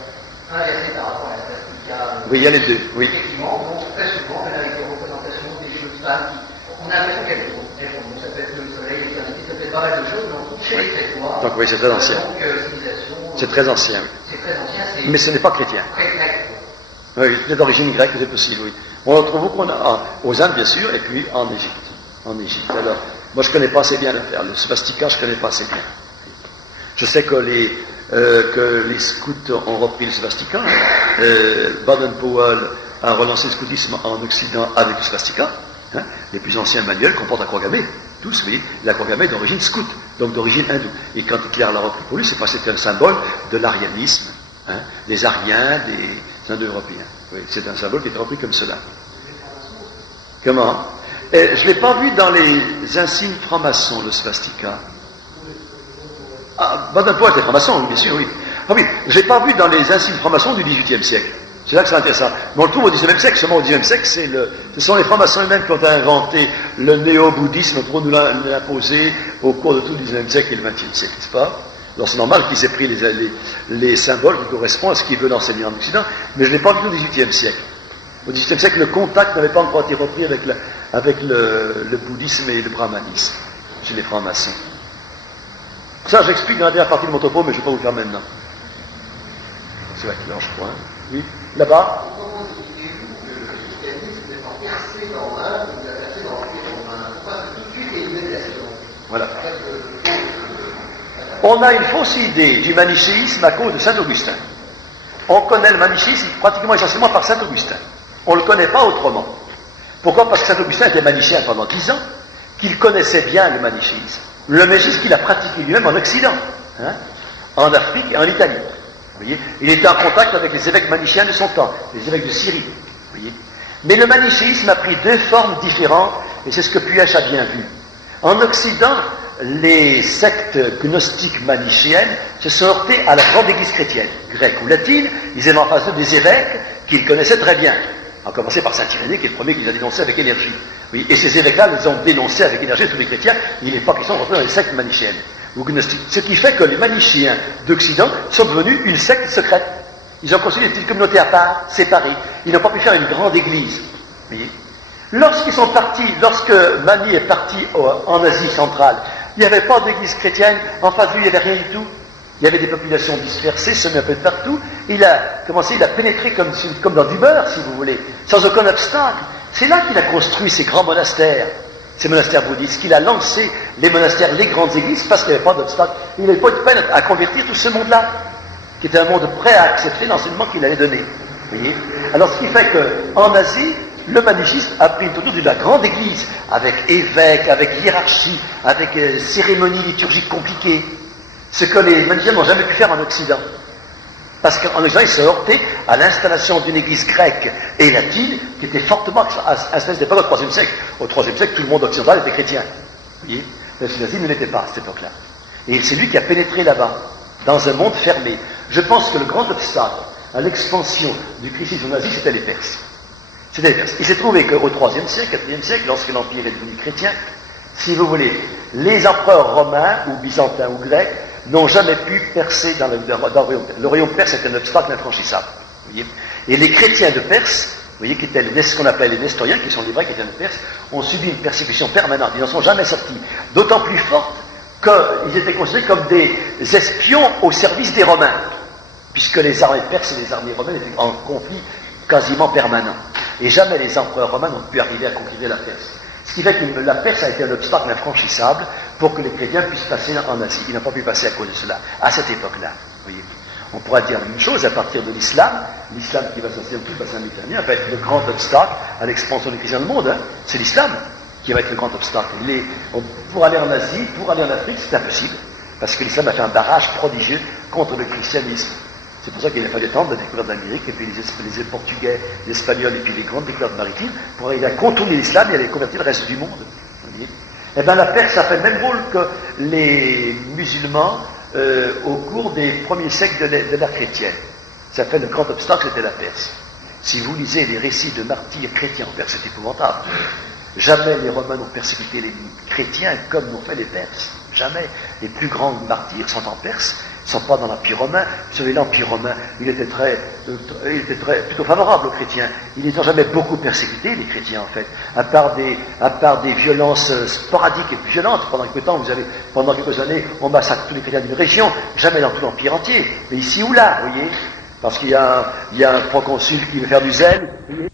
inversé par rapport à la swastika. Oui, il y a les deux, oui. Effectivement, donc très souvent, on a des représentations des jeunes femmes qui, on a l'impression qu'elles font. Ça peut être le soleil, l'éternité, ça peut être pas mal de choses, mais on trouve chez les Crétois. Donc oui, c'est très ancien. Donc, civilisation. C'est très ancien. C'est très ancien, c'est. Mais ce n'est pas chrétien. Très grec. Oui, c'est d'origine grecque, c'est possible, oui. On en trouve beaucoup aux Indes, bien sûr, et puis en Égypte. En Égypte. Alors, moi, je ne connais pas assez bien l'affaire. Le swastika, je ne connais pas assez bien. Je sais que les scouts ont repris le swastika. Baden-Powell a relancé le scoutisme en Occident avec le swastika. Les plus anciens manuels comportent la croix gammée. Tous, vous voyez, la croix gammée est d'origine scout, donc d'origine hindoue. Et quand Hitler l'a repris pour lui, c'est parce que c'était un symbole de l'arianisme, des Ariens, des Indo-Européens. Oui, c'est un symbole qui est repris comme cela. Comment? Je ne l'ai pas vu dans les insignes francs-maçons, le swastika. Ah, Baden-Powell était franc-maçon, bien sûr, oui. Ah oui, je ne l'ai pas vu dans les insignes francs-maçons du XVIIIe siècle. C'est là que c'est intéressant. Mais on le trouve au XIXe siècle, seulement au XIXe siècle, ce sont les francs-maçons eux-mêmes qui ont inventé le néo-bouddhisme pour nous l'imposer au cours de tout le XIXe siècle et le XXe siècle, n'est-ce pas? Alors c'est normal qu'ils aient pris les symboles qui correspondent à ce qu'ils veulent enseigner en Occident, mais je ne l'ai pas vu au XVIIIe siècle. Au XVIIIe siècle, le contact n'avait pas encore été repris avec le bouddhisme et le brahmanisme chez les francs-maçons. Ça, j'explique dans la dernière partie de mon topo, mais je ne vais pas vous le faire maintenant. C'est là qu'il lâche point. Oui, là-bas. Comment expliquez-vous que le christianisme n'est pas percé dans l'un, mais il a percé dans les Romains? Pourquoi tout de suite il y a une médiation? Voilà. On a une fausse idée du manichéisme à cause de Saint Augustin. On connaît le manichéisme pratiquement essentiellement par Saint Augustin. On ne le connaît pas autrement. Pourquoi? Parce que Saint Augustin était manichéen pendant 10 ans, qu'il connaissait bien le manichéisme. Le manichéisme qu'il a pratiqué lui-même en Occident, en Afrique et en Italie. Vous voyez, il était en contact avec les évêques manichéens de son temps, les évêques de Syrie. Vous voyez. Mais le manichéisme a pris deux formes différentes, et c'est ce que Puech a bien vu. En Occident, les sectes gnostiques manichéennes se sont heurtées à la grande église chrétienne, grecque ou latine. Ils avaient en face d'eux des évêques qu'ils connaissaient très bien. À commencer par Saint-Irénée, qui est le premier qui les a dénoncés avec énergie. Oui, et ces évêques-là les ont dénoncés avec énergie tous les chrétiens. Il n'est pas question de rentrer dans les sectes manichéennes ou gnostiques. Ce qui fait que les manichéens d'Occident sont devenus une secte secrète. Ils ont construit des petites communautés à part, séparées. Ils n'ont pas pu faire une grande église. Vous voyez. Lorsqu'ils sont partis, lorsque Mani est parti en Asie centrale, il n'y avait pas d'église chrétienne, en face de lui, il n'y avait rien du tout. Il y avait des populations dispersées, semées un peu de partout. Il a pénétré comme dans du beurre, si vous voulez, sans aucun obstacle. C'est là qu'il a construit ces grands monastères, ces monastères bouddhistes, qu'il a lancé les monastères, les grandes églises, parce qu'il n'y avait pas d'obstacle. Il n'avait pas eu de peine à convertir tout ce monde-là, qui était un monde prêt à accepter l'enseignement qu'il allait donner. Vous voyez. Alors, ce qui fait qu'en Asie, le manichisme a pris une tournure de la grande église, avec évêque, avec hiérarchie, avec cérémonies liturgiques compliquées. Ce que les maniciens n'ont jamais pu faire en Occident. Parce qu'en Occident, ils se heurtaient à l'installation d'une église grecque et latine qui était fortement installée à cette époque au IIIe siècle. Au IIIe siècle, tout le monde occidental était chrétien. Vous voyez, le nazisme ne l'était pas à cette époque-là. Et c'est lui qui a pénétré là-bas, dans un monde fermé. Je pense que le grand obstacle à l'expansion du christianisme nazi, c'était les Perses. C'était les Perses. Il s'est trouvé qu'au IIIe siècle, IVe siècle, lorsque l'Empire est devenu chrétien, si vous voulez, les empereurs romains, ou byzantins, ou grecs, n'ont jamais pu percer dans le royaume perse. Le royaume perse est un obstacle infranchissable. Vous voyez. Et les chrétiens de Perse, vous voyez, qui étaient ce qu'on appelle les Nestoriens, qui sont les vrais chrétiens de Perse, ont subi une persécution permanente. Ils n'en sont jamais sortis. D'autant plus forte qu'ils étaient considérés comme des espions au service des Romains, puisque les armées perses et les armées romaines étaient en conflit quasiment permanent. Et jamais les empereurs romains n'ont pu arriver à conquérir la Perse. Ce qui fait que la Perse a été un obstacle infranchissable pour que les chrétiens puissent passer en Asie. Ils n'ont pas pu passer à cause de cela, à cette époque-là. Voyez. On pourra dire la même chose à partir de l'islam. L'islam qui va s'installer dans tout le bassin méditerranéen va être le grand obstacle à l'expansion des chrétiens dans le monde. Hein. C'est l'islam qui va être le grand obstacle. Pour aller en Asie, pour aller en Afrique, c'est impossible. Parce que l'islam a fait un barrage prodigieux contre le christianisme. C'est pour ça qu'il a fallu attendre la découverte de l'Amérique, et puis les Portugais, les Espagnols, et puis les grandes découvertes maritimes, pour arriver à contourner l'islam et aller convertir le reste du monde. Eh bien, la Perse a fait le même rôle que les musulmans au cours des premiers siècles de l'ère chrétienne. Ça fait le grand obstacle, c'était la Perse. Si vous lisez les récits de martyrs chrétiens en Perse, c'est épouvantable. Jamais les Romains n'ont persécuté les chrétiens comme l'ont fait les Perses. Jamais. Les plus grands martyrs sont en Perse. Ils ne sont pas dans l'Empire romain. Vous savez, l'Empire romain, il était plutôt favorable aux chrétiens. Ils n'ont jamais beaucoup persécuté, les chrétiens, en fait. À part des violences sporadiques et violentes. Pendant quelques années, on massacre tous les chrétiens d'une région. Jamais dans tout l'Empire entier. Mais ici ou là, vous voyez. Parce qu'il y a un proconsul qui veut faire du zèle. Vous voyez.